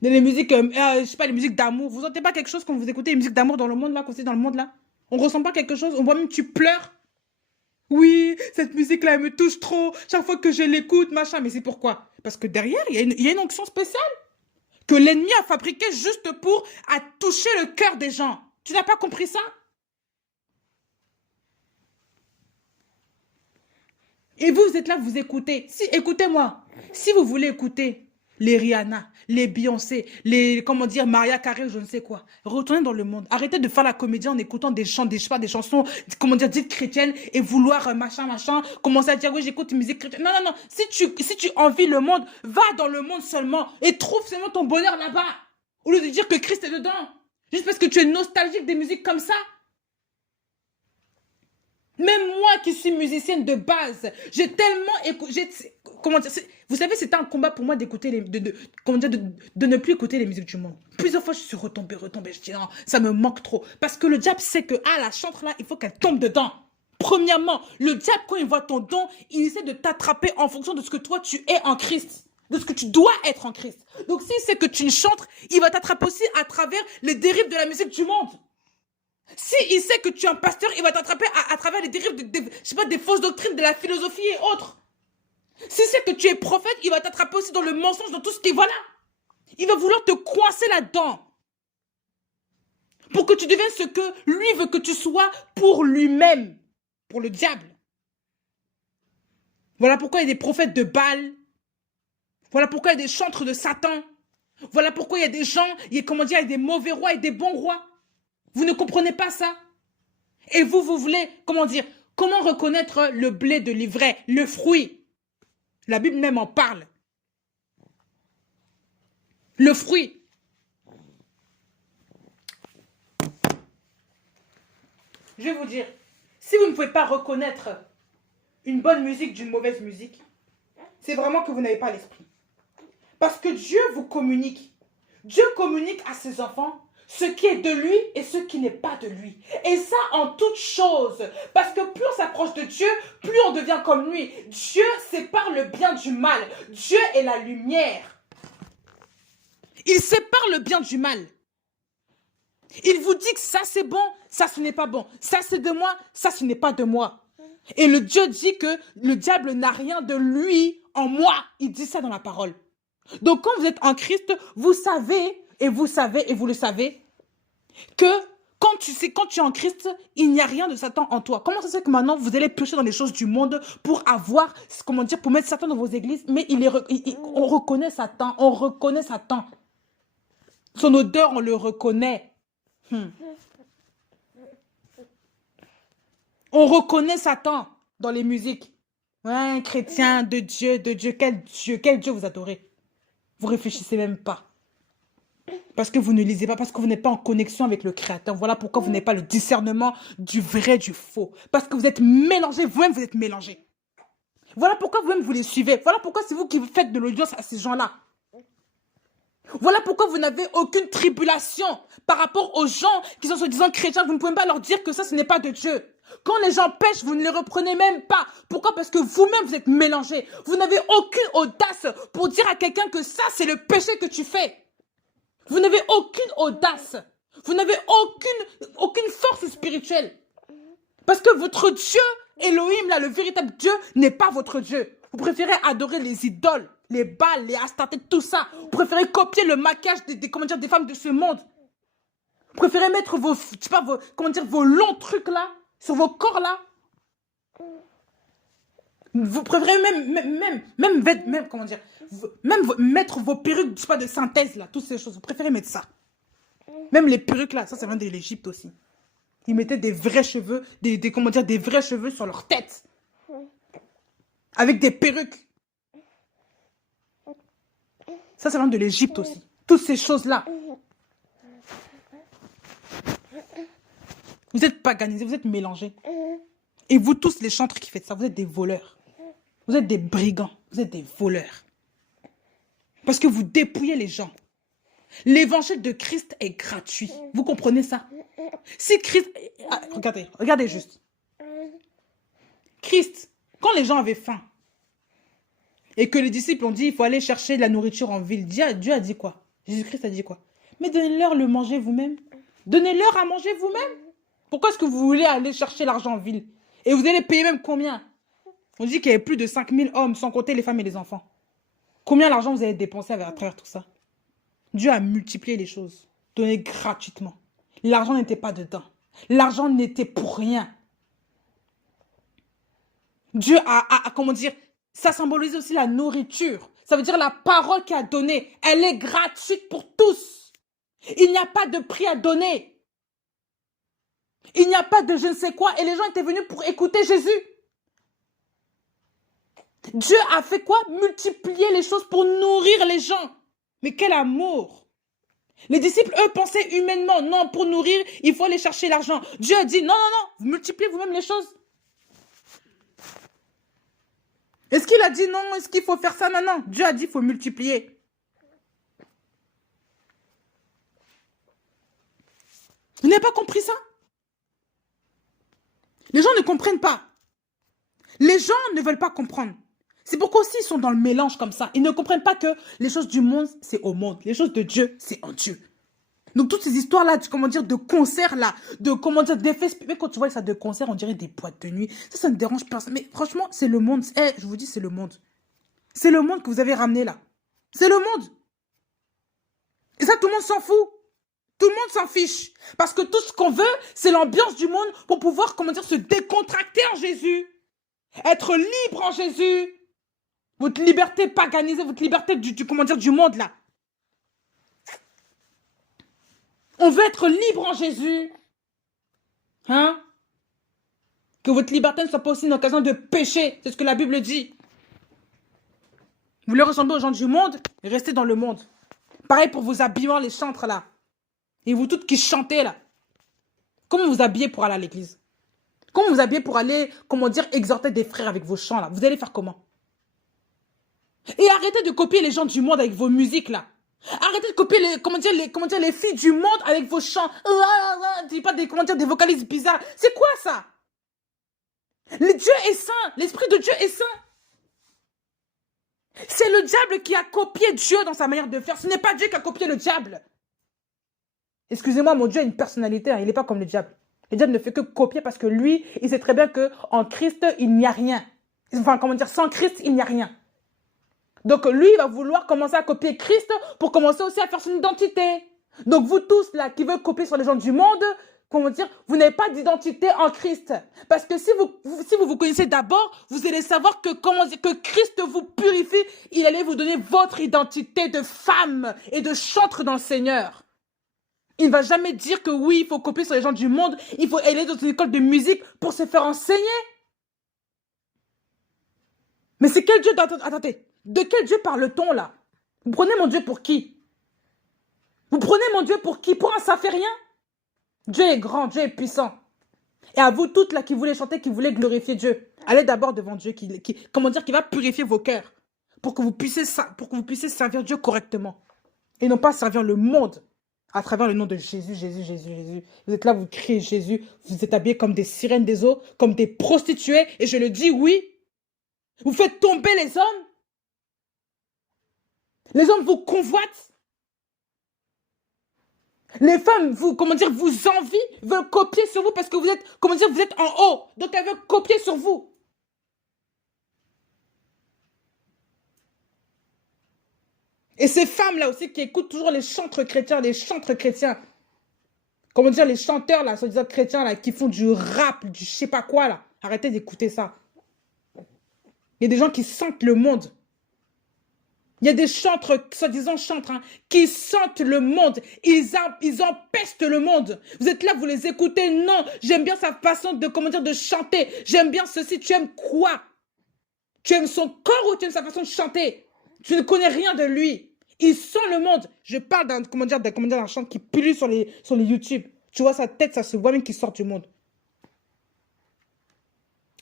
Les musiques, je sais pas, les musiques d'amour. Vous sentez pas quelque chose quand vous écoutez les musiques d'amour dans le monde là, quand c'est dans le monde là? On ressent pas quelque chose? On voit même que tu pleures? Oui, cette musique-là, elle me touche trop. Chaque fois que je l'écoute, machin. Mais c'est pourquoi? Parce que derrière, il y a une onction spéciale que l'ennemi a fabriquée juste pour toucher le cœur des gens. Tu n'as pas compris ça? Et vous êtes là, vous écoutez. Si, écoutez-moi. Si vous voulez écouter, les Rihanna, les Beyoncé, les, comment dire, Maria Carey, je ne sais quoi. Retournez dans le monde. Arrêtez de faire la comédie en écoutant des chants, des, je sais pas, des chansons, comment dire, dites chrétiennes et vouloir machin, commencer à dire, oui, j'écoute une musique chrétienne. Non, non, non. Si tu envies le monde, va dans le monde seulement et trouve seulement ton bonheur là-bas. Au lieu de dire que Christ est dedans. Juste parce que tu es nostalgique des musiques comme ça. Même moi qui suis musicienne de base, j'ai tellement écouté. Comment dire, vous savez, c'était un combat pour moi d'écouter comment dire, de ne plus écouter les musiques du monde. Plusieurs fois, je suis retombée. Je dis non, ça me manque trop. Parce que le diable sait que, ah, la chantre là, il faut qu'elle tombe dedans. Premièrement, le diable, quand il voit ton don, il essaie de t'attraper en fonction de ce que toi, tu es en Christ. De ce que tu dois être en Christ. Donc, s'il sait que tu es chantres, il va t'attraper aussi à travers les dérives de la musique du monde. S'il sait que tu es un pasteur, il va t'attraper à travers les dérives je sais pas, des fausses doctrines de la philosophie et autres. S'il sait que tu es prophète, il va t'attraper aussi dans le mensonge, dans tout ce qui est, voilà. Il va vouloir te coincer là-dedans. Pour que tu deviennes ce que lui veut que tu sois pour lui-même. Pour le diable. Voilà pourquoi il y a des prophètes de Baal. Voilà pourquoi il y a des chantres de Satan. Voilà pourquoi il y a des gens, comment dire, il y a des mauvais rois et des bons rois. Vous ne comprenez pas ça? Et vous voulez, comment dire, comment reconnaître le blé de l'ivraie, le fruit? La Bible même en parle. Le fruit. Je vais vous dire, si vous ne pouvez pas reconnaître une bonne musique d'une mauvaise musique, c'est vraiment que vous n'avez pas l'esprit. Parce que Dieu vous communique. Dieu communique à ses enfants ce qui est de lui et ce qui n'est pas de lui. Et ça en toutes choses. Parce que plus on s'approche de Dieu, plus on devient comme lui. Dieu sépare le bien du mal. Dieu est la lumière. Il sépare le bien du mal. Il vous dit que ça c'est bon, ça ce n'est pas bon. Ça c'est de moi, ça ce n'est pas de moi. Et le Dieu dit que le diable n'a rien de lui en moi. Il dit ça dans la parole. Donc quand vous êtes en Christ, vous savez et vous le savez, que quand tu es en Christ, il n'y a rien de Satan en toi. Comment ça se fait que maintenant, vous allez piocher dans les choses du monde pour avoir, comment dire, pour mettre Satan dans vos églises, mais on reconnaît Satan, on reconnaît Satan. Son odeur, on le reconnaît. On reconnaît Satan dans les musiques. Ouais, chrétien, de Dieu, quel Dieu vous adorez? Vous réfléchissez même pas. Parce que vous ne lisez pas, parce que vous n'êtes pas en connexion avec le Créateur. Voilà pourquoi vous n'avez pas le discernement du vrai, du faux. Parce que vous êtes mélangés, vous-même vous êtes mélangés. Voilà pourquoi vous-même vous les suivez. Voilà pourquoi c'est vous qui faites de l'audience à ces gens-là. Voilà pourquoi vous n'avez aucune tribulation par rapport aux gens qui sont soi-disant chrétiens. Vous ne pouvez pas leur dire que ça, ce n'est pas de Dieu. Quand les gens pêchent, vous ne les reprenez même pas. Pourquoi? Parce que vous-même, vous êtes mélangés. Vous n'avez aucune audace pour dire à quelqu'un que ça, c'est le péché que tu fais. Vous n'avez aucune audace. Vous n'avez aucune force spirituelle. Parce que votre Dieu, Elohim, là, le véritable Dieu, n'est pas votre Dieu. Vous préférez adorer les idoles, les Baals, les Astartés, tout ça. Vous préférez copier le maquillage des femmes de ce monde. Vous préférez mettre vos longs trucs là, sur vos corps là. Vous préférez même mettre vos perruques, je sais pas, de synthèse là, toutes ces choses. Vous préférez mettre ça. Même les perruques là, ça vient de l'Égypte aussi. Ils mettaient des vrais cheveux, des vrais cheveux sur leur tête. Avec des perruques. Ça vient de l'Égypte aussi. Toutes ces choses-là. Vous êtes paganisés, vous êtes mélangés. Et vous tous, les chantres qui faites ça, vous êtes des voleurs. Vous êtes des brigands. Vous êtes des voleurs. Parce que vous dépouillez les gens. L'évangile de Christ est gratuit. Vous comprenez ça? Si Christ... Ah, regardez juste. Christ, quand les gens avaient faim, et que les disciples ont dit, il faut aller chercher de la nourriture en ville, Dieu a dit quoi? Jésus-Christ a dit quoi? Mais donnez-leur le manger vous-même. Donnez-leur à manger vous-même. Pourquoi est-ce que vous voulez aller chercher l'argent en ville? Et vous allez payer même combien? On dit qu'il y avait plus de 5000 hommes, sans compter les femmes et les enfants. Combien d'argent vous avez dépensé à travers tout ça? Dieu a multiplié les choses, donné gratuitement. L'argent n'était pas dedans. L'argent n'était pour rien. Dieu comment dire, ça symbolise aussi la nourriture. ça veut dire la parole qu'il a donnée. Elle est gratuite pour tous. Il n'y a pas de prix à donner. Il n'y a pas de je ne sais quoi. Et les gens étaient venus pour écouter Jésus. Dieu a fait quoi? Multiplier les choses pour nourrir les gens. Mais quel amour! Les disciples, eux, pensaient humainement. Non, pour nourrir, il faut aller chercher l'argent. Dieu a dit, non, non, non, vous multipliez vous-même les choses. Est-ce qu'il a dit non? Est-ce qu'il faut faire ça maintenant? Dieu a dit, il faut multiplier. Vous n'avez pas compris ça? Les gens ne comprennent pas. Les gens ne veulent pas comprendre. C'est pourquoi aussi ils sont dans le mélange comme ça. Ils ne comprennent pas que les choses du monde, c'est au monde. Les choses de Dieu, c'est en Dieu. Donc toutes ces histoires-là, comment dire, de concerts-là, de, comment dire, d'effets... Mais quand tu vois ça de concerts, on dirait des boîtes de nuit. Ça ne dérange personne. Mais franchement, c'est le monde. Je vous dis, c'est le monde. C'est le monde que vous avez ramené là. C'est le monde. Et ça, tout le monde s'en fout. Tout le monde s'en fiche. Parce que tout ce qu'on veut, c'est l'ambiance du monde pour pouvoir, comment dire, se décontracter en Jésus. Être libre en Jésus. Votre liberté paganisée, votre liberté comment dire, du monde, là. On veut être libre en Jésus. Hein? Que votre liberté ne soit pas aussi une occasion de pécher. C'est ce que la Bible dit. Vous voulez ressembler aux gens du monde? Restez dans le monde. Pareil pour vos habillements, les chantres, là. Et vous toutes qui chantez, là. Comment vous habillez pour aller à l'église? Comment vous habillez pour aller, comment dire, exhorter des frères avec vos chants, là? Vous allez faire comment? Et arrêtez de copier les gens du monde avec vos musiques, là. Arrêtez de copier les filles du monde avec vos chants. Dis pas des vocalises bizarres. C'est quoi ça? Le Dieu est saint. L'Esprit de Dieu est saint. C'est le diable qui a copié Dieu dans sa manière de faire. Ce n'est pas Dieu qui a copié le diable. Excusez-moi, mon Dieu a une personnalité. Hein. Il n'est pas comme le diable. Le diable ne fait que copier parce que lui, il sait très bien qu'en Christ, il n'y a rien. Enfin, comment dire, sans Christ, il n'y a rien. Donc lui, il va vouloir commencer à copier Christ pour commencer aussi à faire son identité. Donc vous tous là qui veulent copier sur les gens du monde, comment dire, vous n'avez pas d'identité en Christ. Parce que si vous connaissez d'abord, vous allez savoir que, que Christ vous purifie, il allait vous donner votre identité de femme et de chantre dans le Seigneur. Il ne va jamais dire que oui, il faut copier sur les gens du monde, il faut aller dans une école de musique pour se faire enseigner. Mais c'est quel Dieu... Attendez. De quel Dieu parle-t-on là? Vous prenez mon Dieu pour qui? Vous prenez mon Dieu pour qui? Pour un saphérien? Dieu est grand, Dieu est puissant. Et à vous toutes là qui voulez chanter, qui voulez glorifier Dieu, allez d'abord devant Dieu qui va purifier vos cœurs pour que vous puissiez servir Dieu correctement. Et non pas servir le monde à travers le nom de Jésus, Jésus, Jésus, Jésus. Vous êtes là, vous criez Jésus, vous êtes habillés comme des sirènes des eaux, comme des prostituées, et je le dis oui. Vous faites tomber les hommes. Les hommes vous convoitent. Les femmes, vous envient, veulent copier sur vous parce que vous êtes, vous êtes en haut. Donc elles veulent copier sur vous. Et ces femmes-là aussi qui écoutent toujours les chantres chrétiens, les chanteurs là, soi-disant chrétiens là, qui font du rap, du je sais pas quoi là. Arrêtez d'écouter ça. Il y a des gens qui sentent le monde. Il y a des chantres, soi-disant chantres, hein, qui sentent le monde. Ils empestent le monde. Vous êtes là, vous les écoutez. Non, j'aime bien sa façon de chanter. J'aime bien ceci. Tu aimes quoi? Tu aimes son corps ou tu aimes sa façon de chanter? Tu ne connais rien de lui. Il sent le monde. Je parle d'un chant qui pullule sur les YouTube. Tu vois sa tête, ça se voit même qu'il sort du monde.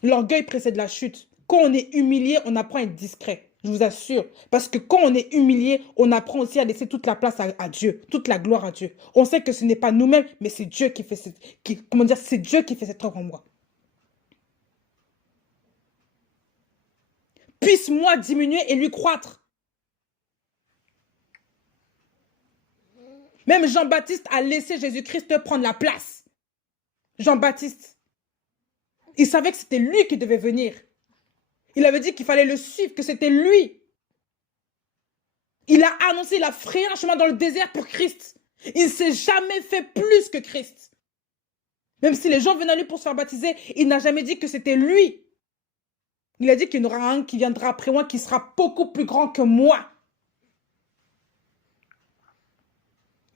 L'orgueil précède la chute. Quand on est humilié, on apprend à être discret. Je vous assure. Parce que quand on est humilié, on apprend aussi à laisser toute la place à Dieu, toute la gloire à Dieu. On sait que ce n'est pas nous-mêmes, mais c'est Dieu qui fait c'est Dieu qui fait cette œuvre en moi. Puisse moi diminuer et lui croître. Même Jean-Baptiste a laissé Jésus-Christ prendre la place. Jean-Baptiste. Il savait que c'était lui qui devait venir. Il avait dit qu'il fallait le suivre, que c'était lui. Il a annoncé, il a frayé un chemin dans le désert pour Christ. Il ne s'est jamais fait plus que Christ. Même si les gens venaient à lui pour se faire baptiser, il n'a jamais dit que c'était lui. Il a dit qu'il y en aura un qui viendra après moi qui sera beaucoup plus grand que moi.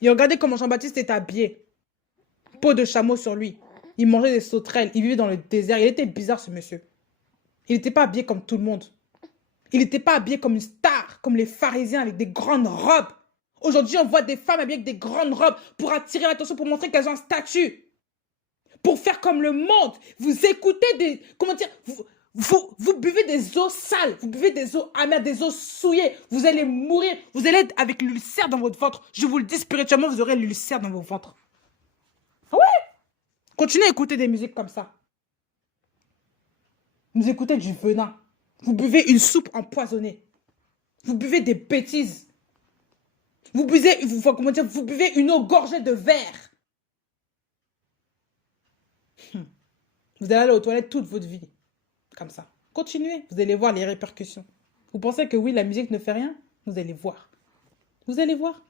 Et regardez comment Jean-Baptiste est habillé. Peau de chameau sur lui. Il mangeait des sauterelles. Il vivait dans le désert. Il était bizarre, ce monsieur. Il n'était pas habillé comme tout le monde. Il n'était pas habillé comme une star, comme les pharisiens avec des grandes robes. Aujourd'hui, on voit des femmes habillées avec des grandes robes pour attirer l'attention, pour montrer qu'elles ont un statut. Pour faire comme le monde. Vous écoutez des... Comment dire? Vous buvez des eaux sales. Vous buvez des eaux amères, des eaux souillées. Vous allez mourir. Vous allez être avec l'ulcère dans votre ventre. Je vous le dis spirituellement, vous aurez l'ulcère dans vos ventres. Ah ouais? Continuez à écouter des musiques comme ça. Vous écoutez du venin. Vous buvez une soupe empoisonnée. Vous buvez des bêtises. Vous buvez une eau gorgée de verre. Vous allez aller aux toilettes toute votre vie. Comme ça. Continuez. Vous allez voir les répercussions. Vous pensez que oui, la musique ne fait rien? Vous allez voir. Vous allez voir.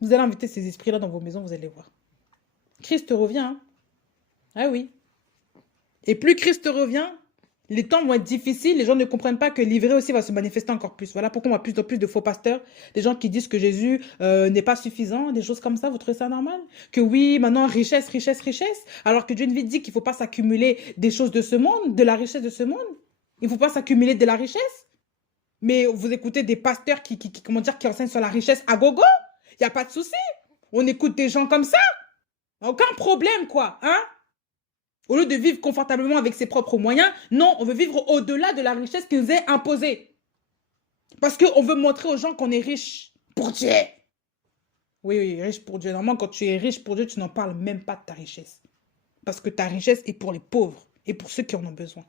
Vous allez inviter ces esprits-là dans vos maisons, vous allez voir. Christ revient. Hein? Ah oui. Et plus Christ revient, les temps vont être difficiles, les gens ne comprennent pas que l'ivraie aussi va se manifester encore plus. Voilà pourquoi on voit plus en plus de faux pasteurs, des gens qui disent que Jésus n'est pas suffisant, des choses comme ça. Vous trouvez ça normal? Que oui, maintenant, richesse, richesse, richesse, alors que Dieu nous dit qu'il ne faut pas s'accumuler des choses de ce monde, de la richesse de ce monde. Il ne faut pas s'accumuler de la richesse. Mais vous écoutez des pasteurs qui enseignent sur la richesse à gogo. Il n'y a pas de souci. On écoute des gens comme ça. Aucun problème, quoi. Hein? Au lieu de vivre confortablement avec ses propres moyens, non, on veut vivre au-delà de la richesse qui nous est imposée. Parce qu'on veut montrer aux gens qu'on est riche pour Dieu. Oui, oui, riche pour Dieu. Normalement, quand tu es riche pour Dieu, tu n'en parles même pas de ta richesse. Parce que ta richesse est pour les pauvres et pour ceux qui en ont besoin.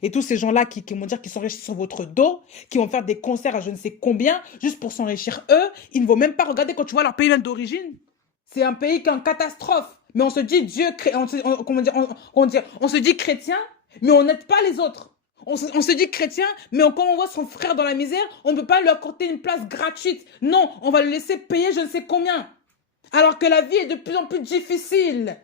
Et tous ces gens-là qui vont dire qu'ils s'enrichissent sur votre dos, qui vont faire des concerts à je ne sais combien, juste pour s'enrichir eux, ils ne vont même pas regarder quand tu vois leur pays même d'origine. C'est un pays qui est en catastrophe. Mais on se dit Dieu, on se dit chrétien, mais on n'aide pas les autres. On se dit chrétien, mais quand on voit son frère dans la misère, on ne peut pas lui accorder une place gratuite. Non, on va le laisser payer je ne sais combien. Alors que la vie est de plus en plus difficile.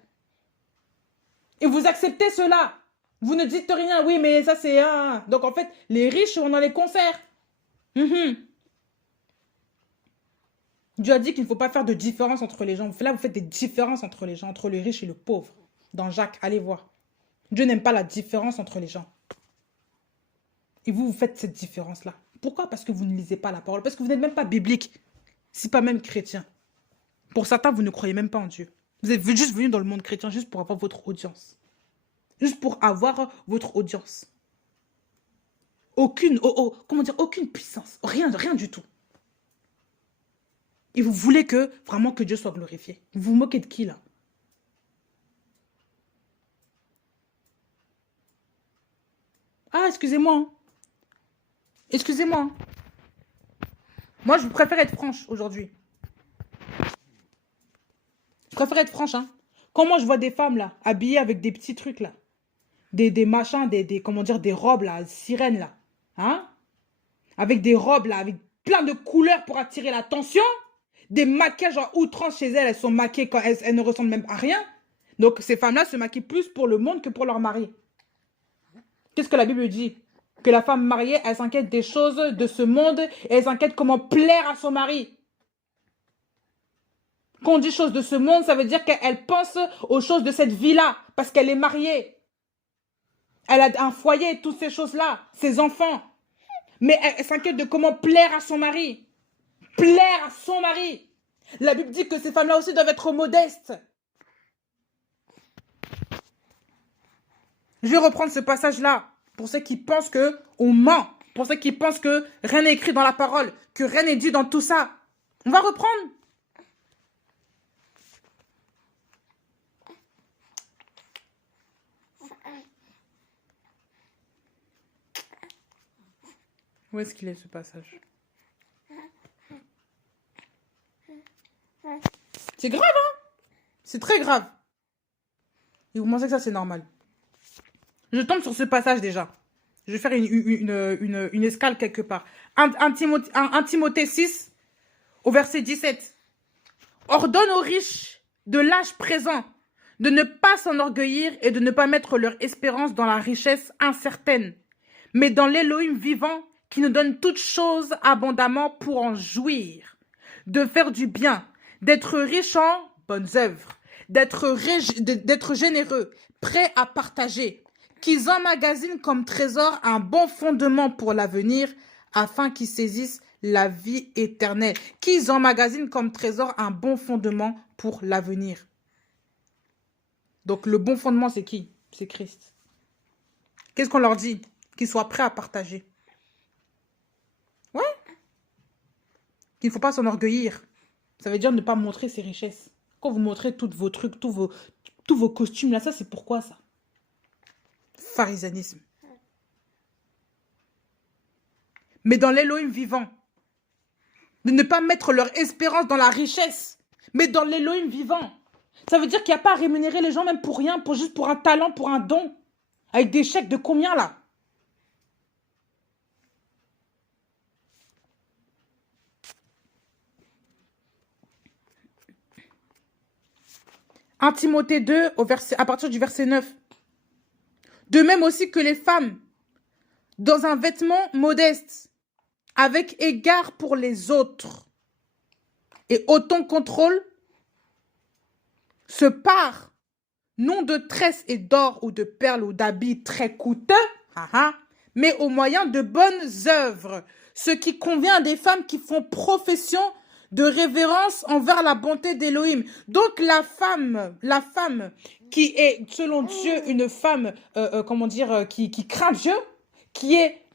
Et vous acceptez cela. Vous ne dites rien. Oui, mais ça c'est un... Donc en fait, les riches vont dans les concerts. Dieu a dit qu'il ne faut pas faire de différence entre les gens. Là, vous faites des différences entre les gens, entre le riche et le pauvre. Dans Jacques, allez voir. Dieu n'aime pas la différence entre les gens. Et vous, vous faites cette différence-là. Pourquoi? Parce que vous ne lisez pas la parole. Parce que vous n'êtes même pas biblique. Si pas même chrétien. Pour certains, vous ne croyez même pas en Dieu. Vous êtes juste venu dans le monde chrétien juste pour avoir votre audience. Juste pour avoir votre audience. Aucune puissance. Rien du tout. Et vous voulez vraiment que Dieu soit glorifié. Vous vous moquez de qui, là? Ah, excusez-moi. Excusez-moi. Moi, je préfère être franche aujourd'hui. Je préfère être franche, hein. Quand moi, je vois des femmes, là, habillées avec des petits trucs, là. Des machins, des robes, là, sirènes, là. Hein? Avec des robes, là, avec plein de couleurs pour attirer l'attention. Des maquillages à outrance chez elles. Elles sont maquillées quand elles ne ressemblent même à rien. Donc, ces femmes-là se maquillent plus pour le monde que pour leur mari. Qu'est-ce que la Bible dit? Que la femme mariée, elle s'inquiète des choses de ce monde et elle s'inquiète comment plaire à son mari. Quand on dit choses de ce monde, ça veut dire qu'elle pense aux choses de cette vie-là parce qu'elle est mariée. Elle a un foyer, toutes ces choses-là, ses enfants. Mais elle s'inquiète de comment plaire à son mari. Plaire à son mari. La Bible dit que ces femmes-là aussi doivent être modestes. Je vais reprendre ce passage-là pour ceux qui pensent qu'on ment, pour ceux qui pensent que rien n'est écrit dans la parole, que rien n'est dit dans tout ça. On va reprendre. Où est-ce qu'il est ce passage? C'est grave, hein? C'est très grave. Et vous pensez que ça, c'est normal? Je tombe sur ce passage déjà. Je vais faire une escale quelque part. 1 Timothée 6, au verset 17. Ordonne aux riches de l'âge présent de ne pas s'enorgueillir et de ne pas mettre leur espérance dans la richesse incertaine, mais dans l'Élohim vivant qui nous donne toutes choses abondamment pour en jouir, de faire du bien, d'être riche en bonnes œuvres, d'être généreux, prêt à partager, qu'ils emmagasinent comme trésor un bon fondement pour l'avenir, afin qu'ils saisissent la vie éternelle. Qu'ils emmagasinent comme trésor un bon fondement pour l'avenir. Donc le bon fondement, c'est qui? C'est Christ. Qu'est-ce qu'on leur dit? Qu'ils soient prêts à partager. Ouais. Qu'il ne faut pas s'enorgueillir. Ça veut dire ne pas montrer ses richesses. Quand vous montrez tous vos trucs, tous vos costumes, là, ça, c'est pourquoi ça? Pharisanisme. Mais dans l'Élohim vivant, de ne pas mettre leur espérance dans la richesse, mais dans l'Élohim vivant. Ça veut dire qu'il n'y a pas à rémunérer les gens même pour rien, juste pour un talent, pour un don. Avec des chèques de combien là? Un Timothée 2, à partir du verset 9. De même aussi que les femmes, dans un vêtement modeste, avec égard pour les autres, et autant contrôle, se parent, non de tresses et d'or ou de perles ou d'habits très coûteux, mais au moyen de bonnes œuvres, ce qui convient à des femmes qui font profession de révérence envers la bonté d'Élohim. Donc la femme qui est, selon Dieu, une femme, qui craint Dieu, qui est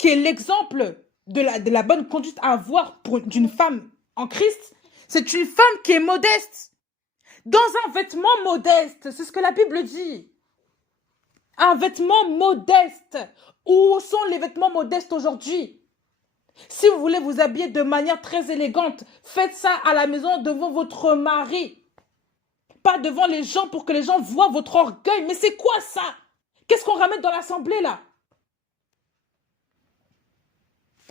l'exemple de la bonne conduite à avoir d'une femme en Christ, c'est une femme qui est modeste. Dans un vêtement modeste, c'est ce que la Bible dit. Un vêtement modeste. Où sont les vêtements modestes aujourd'hui? Si vous voulez vous habiller de manière très élégante, faites ça à la maison devant votre mari. Pas devant les gens pour que les gens voient votre orgueil. Mais c'est quoi ça? Qu'est-ce qu'on ramène dans l'assemblée là?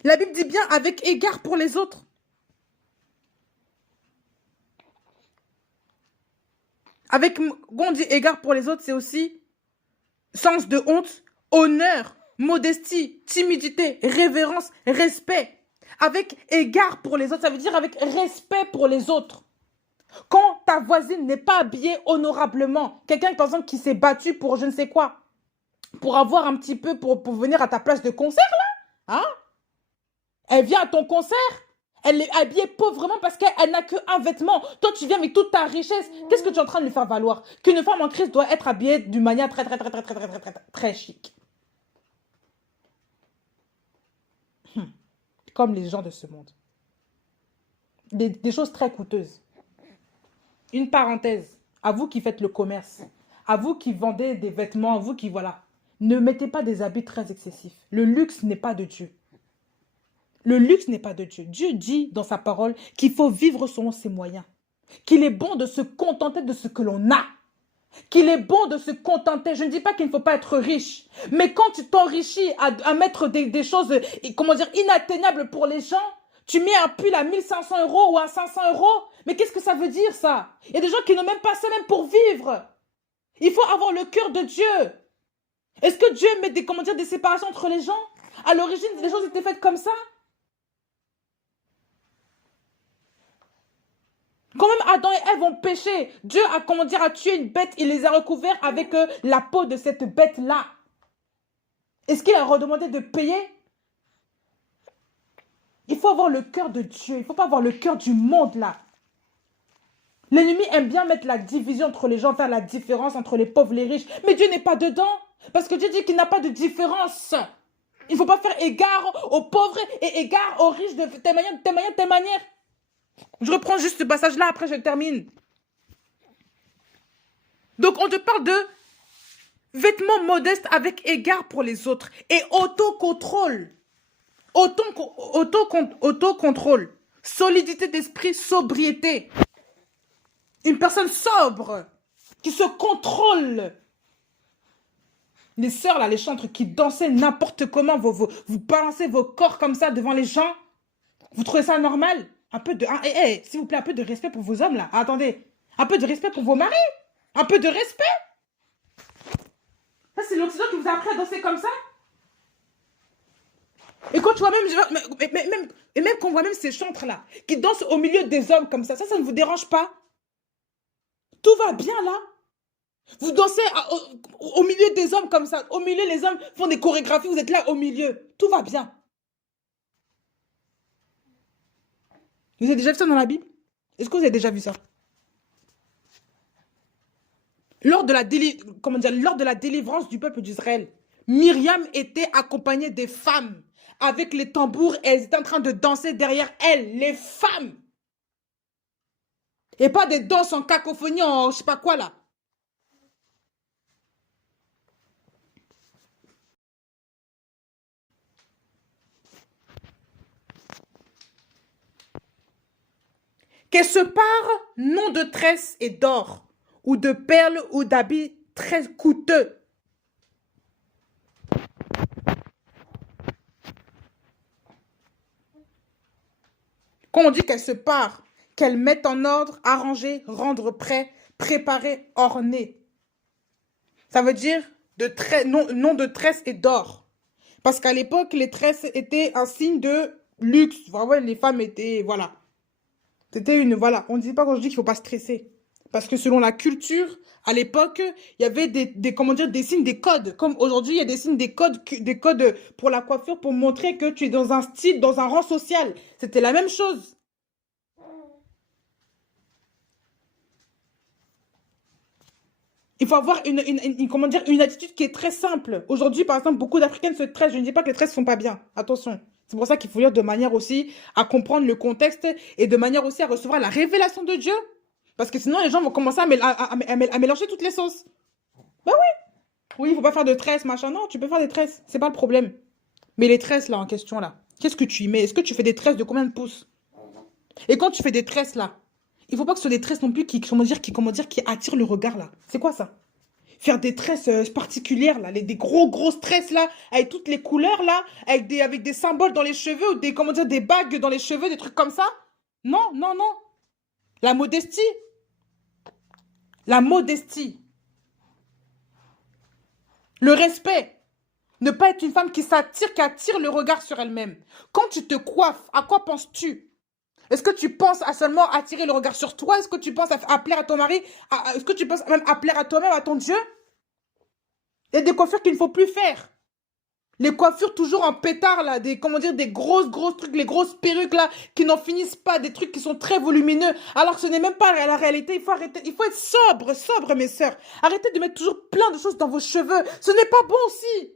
La Bible dit bien avec égard pour les autres. Quand on dit égard pour les autres, c'est aussi sens de honte, honneur, modestie, timidité, révérence, respect. Avec égard pour les autres, ça veut dire avec respect pour les autres. Quand ta voisine n'est pas habillée honorablement, quelqu'un par exemple qui s'est battu pour je ne sais quoi, pour avoir un petit peu, pour venir à ta place de concert là, hein? Elle vient à ton concert, elle est habillée pauvrement parce qu'elle n'a qu'un vêtement. Toi, tu viens avec toute ta richesse. Qu'est-ce que tu es en train de lui faire valoir? Qu'une femme en Christ doit être habillée d'une manière très chic. Comme les gens de ce monde. Des choses très coûteuses. Une parenthèse. À vous qui faites le commerce, à vous qui vendez des vêtements, à vous qui, voilà. Ne mettez pas des habits très excessifs. Le luxe n'est pas de Dieu. Le luxe n'est pas de Dieu. Dieu dit dans sa parole qu'il faut vivre selon ses moyens. Qu'il est bon de se contenter de ce que l'on a. Qu'il est bon de se contenter. Je ne dis pas qu'il ne faut pas être riche. Mais quand tu t'enrichis à mettre des choses, inatteignables pour les gens, tu mets un pull à 1500 € ou à 500 €. Mais qu'est-ce que ça veut dire ça? Il y a des gens qui n'ont même pas ça même pour vivre. Il faut avoir le cœur de Dieu. Est-ce que Dieu met des séparations entre les gens? À l'origine, les choses étaient faites comme ça. Quand même Adam et Ève ont péché, Dieu a tué une bête, il les a recouverts avec la peau de cette bête-là. Est-ce qu'il a redemandé de payer? Il faut avoir le cœur de Dieu, il ne faut pas avoir le cœur du monde là. L'ennemi aime bien mettre la division entre les gens, faire la différence entre les pauvres et les riches. Mais Dieu n'est pas dedans, parce que Dieu dit qu'il n'a pas de différence. Il ne faut pas faire égard aux pauvres et égard aux riches de telle manière, de telle manière, de telle manière. Je reprends juste ce passage-là, après je termine. Donc, on te parle de vêtements modestes avec égard pour les autres et autocontrôle. Autocontrôle. Solidité d'esprit, sobriété. Une personne sobre qui se contrôle. Les sœurs, là, les chantres qui dansaient n'importe comment, vous balancez vos corps comme ça devant les gens. Vous trouvez ça normal? Un peu de... s'il vous plaît, un peu de respect pour vos hommes, là. Attendez. Un peu de respect pour vos maris. Un peu de respect. Ça, c'est l'Occident qui vous a appris à danser comme ça. Et quand tu vois même quand on voit même ces chantres-là, qui dansent au milieu des hommes comme ça ne vous dérange pas? Tout va bien là. Vous dansez au milieu des hommes comme ça. Au milieu, les hommes font des chorégraphies, vous êtes là au milieu. Tout va bien. Vous avez déjà vu ça dans la Bible? Est-ce que vous avez déjà vu ça? Lors de la délivrance du peuple d'Israël, Myriam était accompagnée des femmes avec les tambours et elles étaient en train de danser derrière elle, les femmes. Et pas des danses en cacophonie, en je sais pas quoi là. Qu'elle se pare non de tresses et d'or, ou de perles ou d'habits très coûteux. Quand on dit qu'elle se pare, qu'elle mette en ordre, arranger, rendre prêt, préparer, orner. Ça veut dire non de tresses et d'or. Parce qu'à l'époque, les tresses étaient un signe de luxe. Vraiment, les femmes étaient, voilà. C'était une, voilà. On ne dit pas quand je dis qu'il ne faut pas stresser. Parce que selon la culture, à l'époque, il y avait comment dire, des signes, des codes. Comme aujourd'hui, il y a des signes, des codes pour la coiffure pour montrer que tu es dans un style, dans un rang social. C'était la même chose. Il faut avoir comment dire, une attitude qui est très simple. Aujourd'hui, par exemple, beaucoup d'Africaines se tressent. Je ne dis pas que les tresses ne sont pas bien. Attention. C'est pour ça qu'il faut lire de manière aussi à comprendre le contexte et de manière aussi à recevoir la révélation de Dieu. Parce que sinon, les gens vont commencer à mélanger toutes les sauces. Bah oui. Oui, il ne faut pas faire de tresses, machin. Non, tu peux faire des tresses. C'est pas le problème. Mais les tresses, là, en question, là, qu'est-ce que tu y mets? Est-ce que tu fais des tresses de combien de pouces? Et quand tu fais des tresses, là, il ne faut pas que ce soit des tresses non plus qui attirent le regard, là. C'est quoi ça? Faire des tresses particulières, là, des grosses tresses, là, avec toutes les couleurs, là, avec des symboles dans les cheveux, ou des bagues dans les cheveux, des trucs comme ça. Non, non, non. La modestie. La modestie. Le respect. Ne pas être une femme qui attire le regard sur elle-même. Quand tu te coiffes, à quoi penses-tu? Est-ce que tu penses à seulement attirer le regard sur toi? Est-ce que tu penses à plaire à ton mari? Est-ce que tu penses même à plaire à toi-même, à ton Dieu? Il y a des coiffures qu'il ne faut plus faire. Les coiffures toujours en pétard, là, des grosses trucs, les grosses perruques, là, qui n'en finissent pas, des trucs qui sont très volumineux, alors que ce n'est même pas la réalité. Il faut arrêter, il faut être sobre, mes sœurs. Arrêtez de mettre toujours plein de choses dans vos cheveux. Ce n'est pas bon aussi.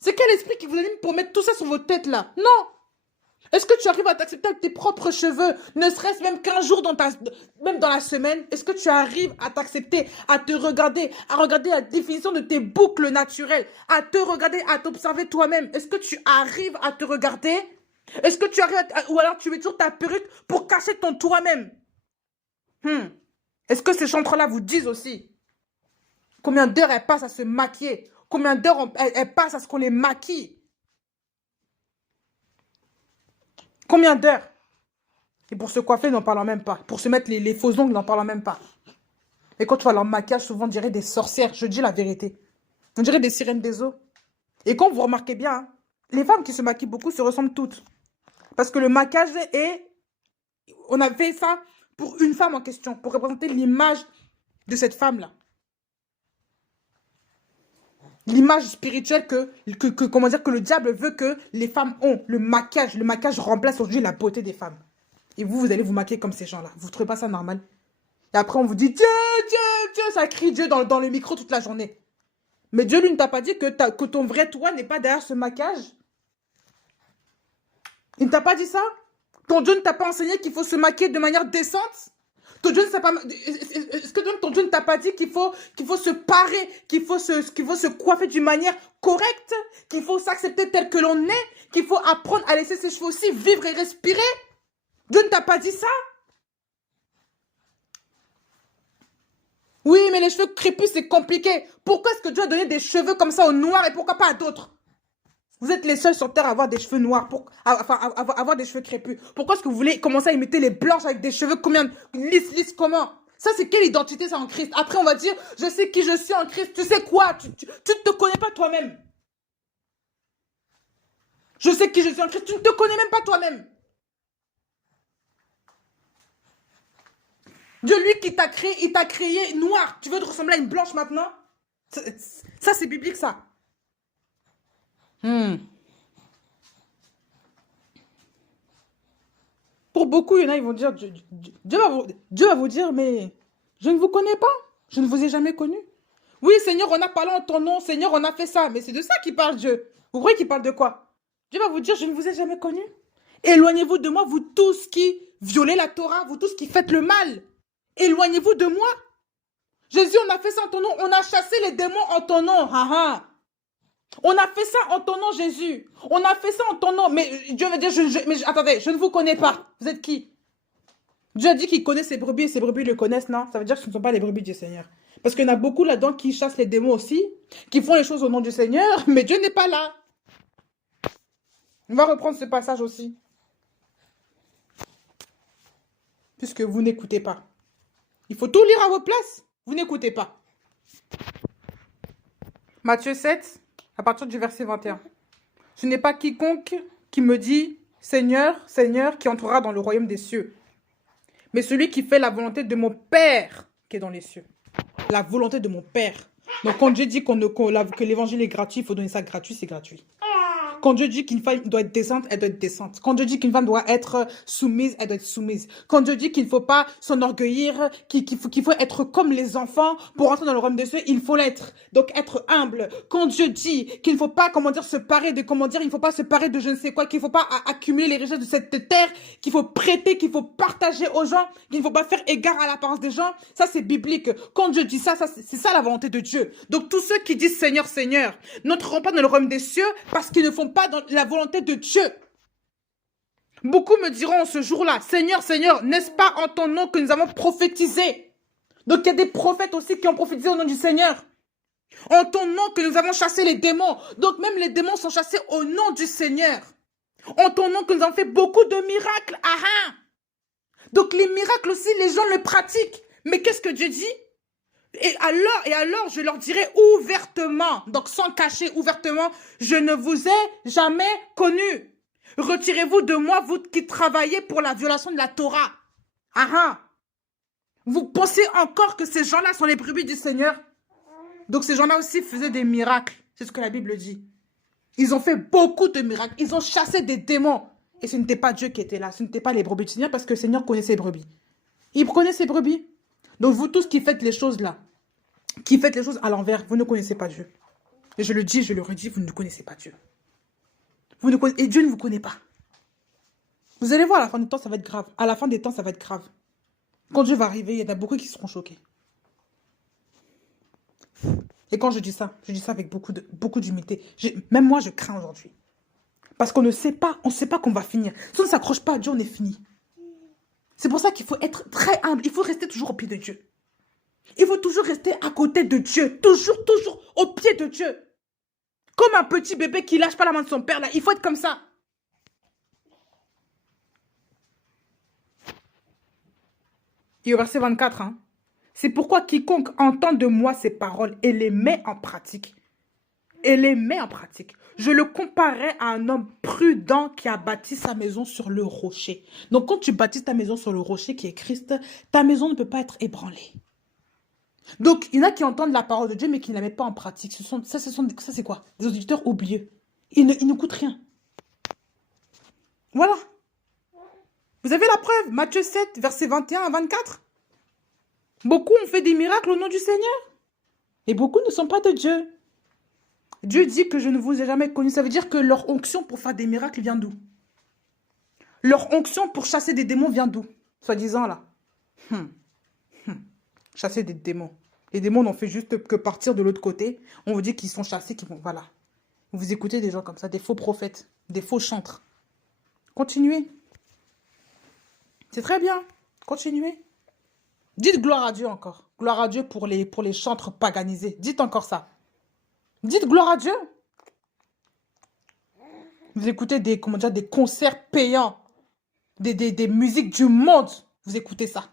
C'est quel esprit qui vous anime pour mettre tout ça sur vos têtes, là? Non. Est-ce que tu arrives à t'accepter avec tes propres cheveux, ne serait-ce même qu'un jour même dans la semaine? Est-ce que tu arrives à t'accepter, à te regarder, à regarder la définition de tes boucles naturelles, à te regarder, à t'observer toi-même? Est-ce que tu arrives à te regarder? Est-ce que tu arrives ou alors tu mets toujours ta perruque pour cacher ton toi-même? Est-ce que ces chantres-là vous disent aussi combien d'heures elles passent à se maquiller? Combien d'heures elles passent à ce qu'on les maquille? Combien d'heures? Et pour se coiffer, n'en parlons même pas. Pour se mettre les faux ongles, n'en parlons même pas. Et quand tu vois leur maquillage, souvent on dirait des sorcières. Je dis la vérité. On dirait des sirènes des eaux. Et quand vous remarquez bien, hein, les femmes qui se maquillent beaucoup se ressemblent toutes. Parce que le maquillage est... On a fait ça pour une femme en question, pour représenter l'image de cette femme-là. L'image spirituelle comment dire, que le diable veut que les femmes ont. Le maquillage remplace aujourd'hui la beauté des femmes. Et vous allez vous maquiller comme ces gens-là. Vous ne trouvez pas ça normal? Et après, on vous dit Dieu, Dieu, Dieu. Ça crie Dieu dans le micro toute la journée. Mais Dieu, lui, ne t'a pas dit que ton vrai toi n'est pas derrière ce maquillage. Il ne t'a pas dit ça? Ton Dieu ne t'a pas enseigné qu'il faut se maquiller de manière décente? Ton Dieu ne t'a pas... Est-ce que ton Dieu ne t'a pas dit qu'il faut se parer, qu'il faut se coiffer d'une manière correcte, qu'il faut s'accepter tel que l'on est, qu'il faut apprendre à laisser ses cheveux aussi vivre et respirer? Dieu ne t'a pas dit ça? Oui, mais les cheveux crépus, c'est compliqué. Pourquoi est-ce que Dieu a donné des cheveux comme ça aux noirs et pourquoi pas à d'autres? Vous êtes les seuls sur Terre à avoir des cheveux noirs, avoir des cheveux crépus. Pourquoi est-ce que vous voulez commencer à imiter les blanches avec des cheveux lisses, comment? Ça, c'est quelle identité, ça, en Christ? Après, on va dire, je sais qui je suis en Christ. Tu sais quoi? Tu ne te connais pas toi-même. Je sais qui je suis en Christ. Tu ne te connais même pas toi-même. Dieu, lui qui t'a créé, il t'a créé noir. Tu veux te ressembler à une blanche maintenant? Ça, c'est biblique, ça. Hmm. Pour beaucoup, il y en a, ils vont dire, Dieu va vous dire, mais je ne vous connais pas. Je ne vous ai jamais connu. Oui, Seigneur, on a parlé en ton nom. Seigneur, on a fait ça. Mais c'est de ça qu'il parle, Dieu. Vous croyez qu'il parle de quoi? Dieu va vous dire, je ne vous ai jamais connu. Éloignez-vous de moi, vous tous qui violez la Torah, vous tous qui faites le mal. Éloignez-vous de moi. Jésus, on a fait ça en ton nom. On a chassé les démons en ton nom. Ha, ha. On a fait ça en ton nom, Jésus. On a fait ça en ton nom. Mais Dieu veut dire, mais attendez, je ne vous connais pas. Vous êtes qui? Dieu a dit qu'il connaît ses brebis et ses brebis le connaissent, non? Ça veut dire que ce ne sont pas les brebis du Seigneur. Parce qu'il y en a beaucoup là-dedans qui chassent les démons aussi, qui font les choses au nom du Seigneur, mais Dieu n'est pas là. On va reprendre ce passage aussi. Puisque vous n'écoutez pas. Il faut tout lire à votre place. Vous n'écoutez pas. Matthieu 7, à partir du verset 21. Ce n'est pas quiconque qui me dit « Seigneur, Seigneur » qui entrera dans le royaume des cieux, mais celui qui fait la volonté de mon Père qui est dans les cieux. La volonté de mon Père. Donc quand Dieu dit que l'évangile est gratuit, il faut donner ça gratuit, c'est gratuit. Quand Dieu dit qu'une femme doit être décente, elle doit être décente. Quand Dieu dit qu'une femme doit être soumise, elle doit être soumise. Quand Dieu dit qu'il ne faut pas s'enorgueillir, qu'il faut être comme les enfants pour entrer dans le royaume des cieux, il faut l'être. Donc être humble. Quand Dieu dit qu'il ne faut pas, se parer de, il ne faut pas se parer de je ne sais quoi, qu'il ne faut pas accumuler les richesses de cette terre, qu'il faut prêter, qu'il faut partager aux gens, qu'il ne faut pas faire égard à l'apparence des gens, ça c'est biblique. Quand Dieu dit ça, c'est ça la volonté de Dieu. Donc tous ceux qui disent Seigneur, Seigneur, n'entreront pas dans le royaume des cieux parce qu'ils ne font pas dans la volonté de Dieu. Beaucoup me diront ce jour-là, Seigneur, Seigneur, n'est-ce pas en ton nom que nous avons prophétisé? Donc il y a des prophètes aussi qui ont prophétisé au nom du Seigneur. En ton nom que nous avons chassé les démons. Donc même les démons sont chassés au nom du Seigneur. En ton nom que nous avons fait beaucoup de miracles. Ah, ah. Donc les miracles aussi, les gens le pratiquent. Mais qu'est-ce que Dieu dit? Et alors, je leur dirai ouvertement, donc sans cacher ouvertement, je ne vous ai jamais connu. Retirez-vous de moi, vous qui travaillez pour la violation de la Torah. Ah ah. Vous pensez encore que ces gens-là sont les brebis du Seigneur? Donc ces gens-là aussi faisaient des miracles. C'est ce que la Bible dit. Ils ont fait beaucoup de miracles. Ils ont chassé des démons. Et ce n'était pas Dieu qui était là. Ce n'était pas les brebis du Seigneur parce que le Seigneur connaissait ses brebis. Il connaît ses brebis. Donc vous tous qui faites les choses là, qui faites les choses à l'envers, vous ne connaissez pas Dieu. Et je le dis, je le redis, vous ne connaissez pas Dieu. Et Dieu ne vous connaît pas. Vous allez voir, à la fin du temps, ça va être grave. À la fin des temps, ça va être grave. Quand Dieu va arriver, il y en a beaucoup qui seront choqués. Et quand je dis ça avec beaucoup d'humilité. Même moi, je crains aujourd'hui. Parce qu'on ne sait pas, on ne sait pas qu'on va finir. Si on ne s'accroche pas à Dieu, on est fini. C'est pour ça qu'il faut être très humble. Il faut rester toujours au pied de Dieu. Il faut toujours rester à côté de Dieu. Toujours, toujours au pied de Dieu. Comme un petit bébé qui lâche pas la main de son père, là. Il faut être comme ça. Et au verset 24, hein. C'est pourquoi quiconque entend de moi ces paroles et les met en pratique. Je le comparerai à un homme prudent qui a bâti sa maison sur le rocher. Donc quand tu bâtis ta maison sur le rocher qui est Christ, ta maison ne peut pas être ébranlée. Donc, il y en a qui entendent la parole de Dieu, mais qui ne la mettent pas en pratique. Ça, c'est quoi? Des auditeurs oublieux. Ils ne coûtent rien. Voilà. Vous avez la preuve. Matthieu 7, versets 21 à 24. Beaucoup ont fait des miracles au nom du Seigneur. Et beaucoup ne sont pas de Dieu. Dieu dit que je ne vous ai jamais connus. Ça veut dire que leur onction pour faire des miracles vient d'où? Leur onction pour chasser des démons vient d'où? Soi-disant là. Chasser des démons. Les démons n'ont fait juste que partir de l'autre côté. On vous dit qu'ils sont chassés, qu'ils vont... Voilà. Vous écoutez des gens comme ça, des faux prophètes, des faux chantres. Continuez. C'est très bien. Continuez. Dites gloire à Dieu encore. Gloire à Dieu pour les chantres paganisés. Dites encore ça. Dites gloire à Dieu. Vous écoutez des concerts payants. Des musiques du monde. Vous écoutez ça.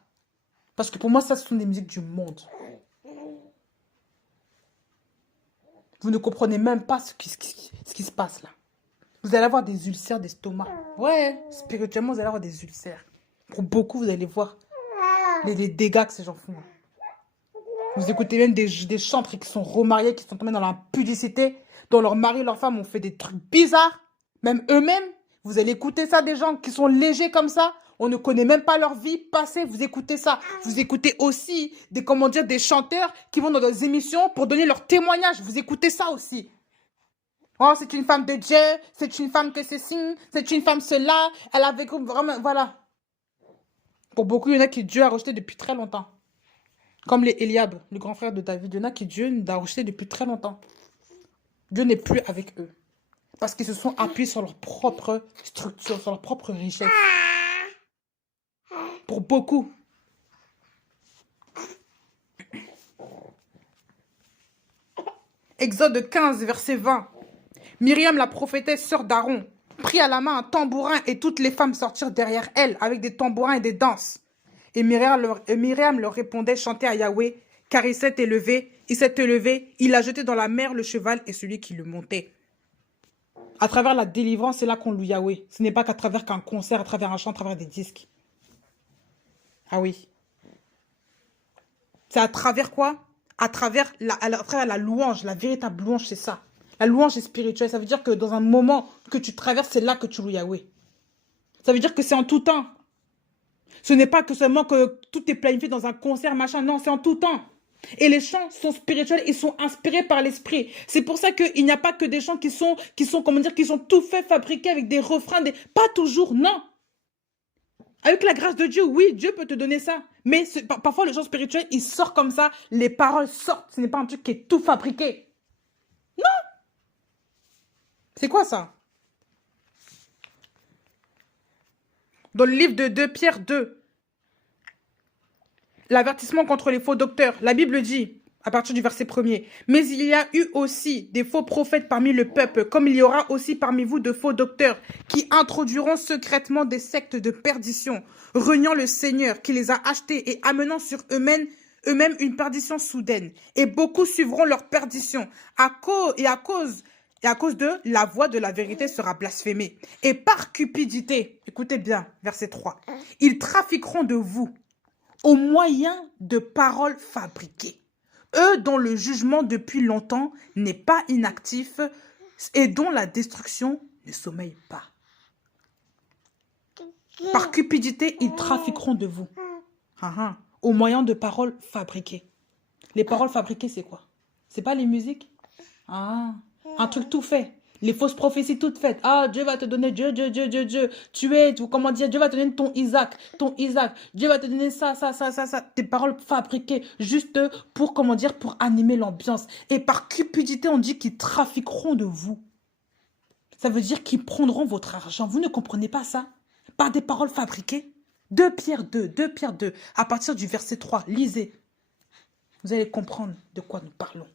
Parce que pour moi, ça, ce sont des musiques du monde. Vous ne comprenez même pas ce qui se passe là. Vous allez avoir des ulcères d'estomac. Ouais, spirituellement, vous allez avoir des ulcères. Pour beaucoup, vous allez voir les dégâts que ces gens font. Vous écoutez même des chantres qui sont remariés, qui sont tombés dans la pudicité, dont leur mari et leur femme ont fait des trucs bizarres. Même eux-mêmes, vous allez écouter ça, des gens qui sont légers comme ça. On ne connaît même pas leur vie passée. Vous écoutez ça. Vous écoutez aussi des chanteurs qui vont dans des émissions pour donner leur témoignage. Vous écoutez ça aussi. Oh, c'est une femme de Dieu. C'est une femme que ceci. C'est une femme cela. Elle a vécu vraiment... Voilà. Pour beaucoup, il y en a qui Dieu a rejeté depuis très longtemps. Comme les Eliab, le grand frère de David. Il y en a qui Dieu a rejeté depuis très longtemps. Dieu n'est plus avec eux. Parce qu'ils se sont appuyés sur leur propre structure, sur leur propre richesse. Pour beaucoup. Exode 15, verset 20. Myriam, la prophétesse, sœur d'Aaron, prit à la main un tambourin et toutes les femmes sortirent derrière elle avec des tambourins et des danses. Et Myriam leur répondait, chantez à Yahweh, car il s'est élevé, il a jeté dans la mer le cheval et celui qui le montait. À travers la délivrance, c'est là qu'on loue Yahweh. Ce n'est pas qu'à travers qu'un concert, à travers un chant, à travers des disques. Ah oui. C'est à travers quoi? À travers la louange, la véritable louange, c'est ça. La louange est spirituelle. Ça veut dire que dans un moment que tu traverses, c'est là que tu loues Yahweh. Ça veut dire que c'est en tout temps. Ce n'est pas que seulement que tout est planifié dans un concert, machin. Non, c'est en tout temps. Et les chants sont spirituels, ils sont inspirés par l'esprit. C'est pour ça qu'il n'y a pas que des chants qui sont tout faits, fabriqués avec des refrains, pas toujours, non. Avec la grâce de Dieu, oui, Dieu peut te donner ça. Mais parfois, le chant spirituel, il sort comme ça, les paroles sortent. Ce n'est pas un truc qui est tout fabriqué. Non. C'est quoi ça? Dans le livre de 2 Pierre 2, l'avertissement contre les faux docteurs, la Bible dit, à partir du verset 1er, « Mais il y a eu aussi des faux prophètes parmi le peuple, comme il y aura aussi parmi vous de faux docteurs, qui introduiront secrètement des sectes de perdition, reniant le Seigneur qui les a achetés et amenant sur eux-mêmes une perdition soudaine. Et beaucoup suivront leur perdition, à cause de la voix de la vérité sera blasphémée. Et par cupidité, écoutez bien, verset 3, ils trafiqueront de vous au moyen de paroles fabriquées. Eux dont le jugement depuis longtemps n'est pas inactif et dont la destruction ne sommeille pas. Par cupidité, ils trafiqueront de vous. Au moyen de paroles fabriquées. Les paroles fabriquées, c'est quoi? C'est pas les musiques? Un truc tout fait. Les fausses prophéties toutes faites. Ah, Dieu va te donner, Dieu. Comment dire, Dieu va te donner ton Isaac. Dieu va te donner ça. Des paroles fabriquées juste pour, pour animer l'ambiance. Et par cupidité, on dit qu'ils trafiqueront de vous. Ça veut dire qu'ils prendront votre argent. Vous ne comprenez pas ça? Par des paroles fabriquées. 2 Pierre 2, à partir du verset 3, lisez. Vous allez comprendre de quoi nous parlons.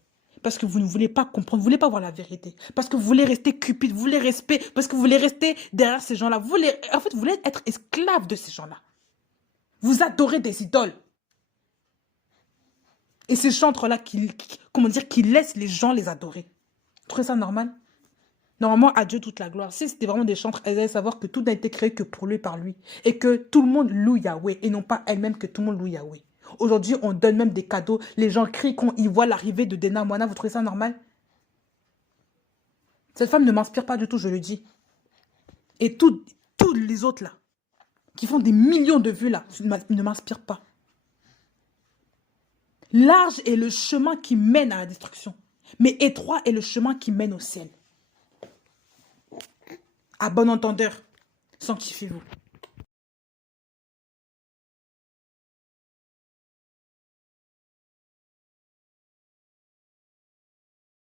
Parce que vous ne voulez pas comprendre, vous ne voulez pas voir la vérité. Parce que vous voulez rester cupide, vous voulez parce que vous voulez rester derrière ces gens-là. Vous voulez être esclave de ces gens-là. Vous adorez des idoles. Et ces chantres-là qui laissent les gens les adorer. Vous trouvez ça normal? Normalement, à Dieu toute la gloire. Si c'était vraiment des chantres, elles allaient savoir que tout n'a été créé que pour lui, par lui. Et que tout le monde loue Yahweh. Et non pas elle-même que tout le monde loue Yahweh. Aujourd'hui, on donne même des cadeaux. Les gens crient quand ils voient l'arrivée de Dena Moana. Vous trouvez ça normal? Cette femme ne m'inspire pas du tout, je le dis. Et tous les autres là, qui font des millions de vues là, ne m'inspirent pas. Large est le chemin qui mène à la destruction. Mais étroit est le chemin qui mène au ciel. À bon entendeur, sanctifiez-vous.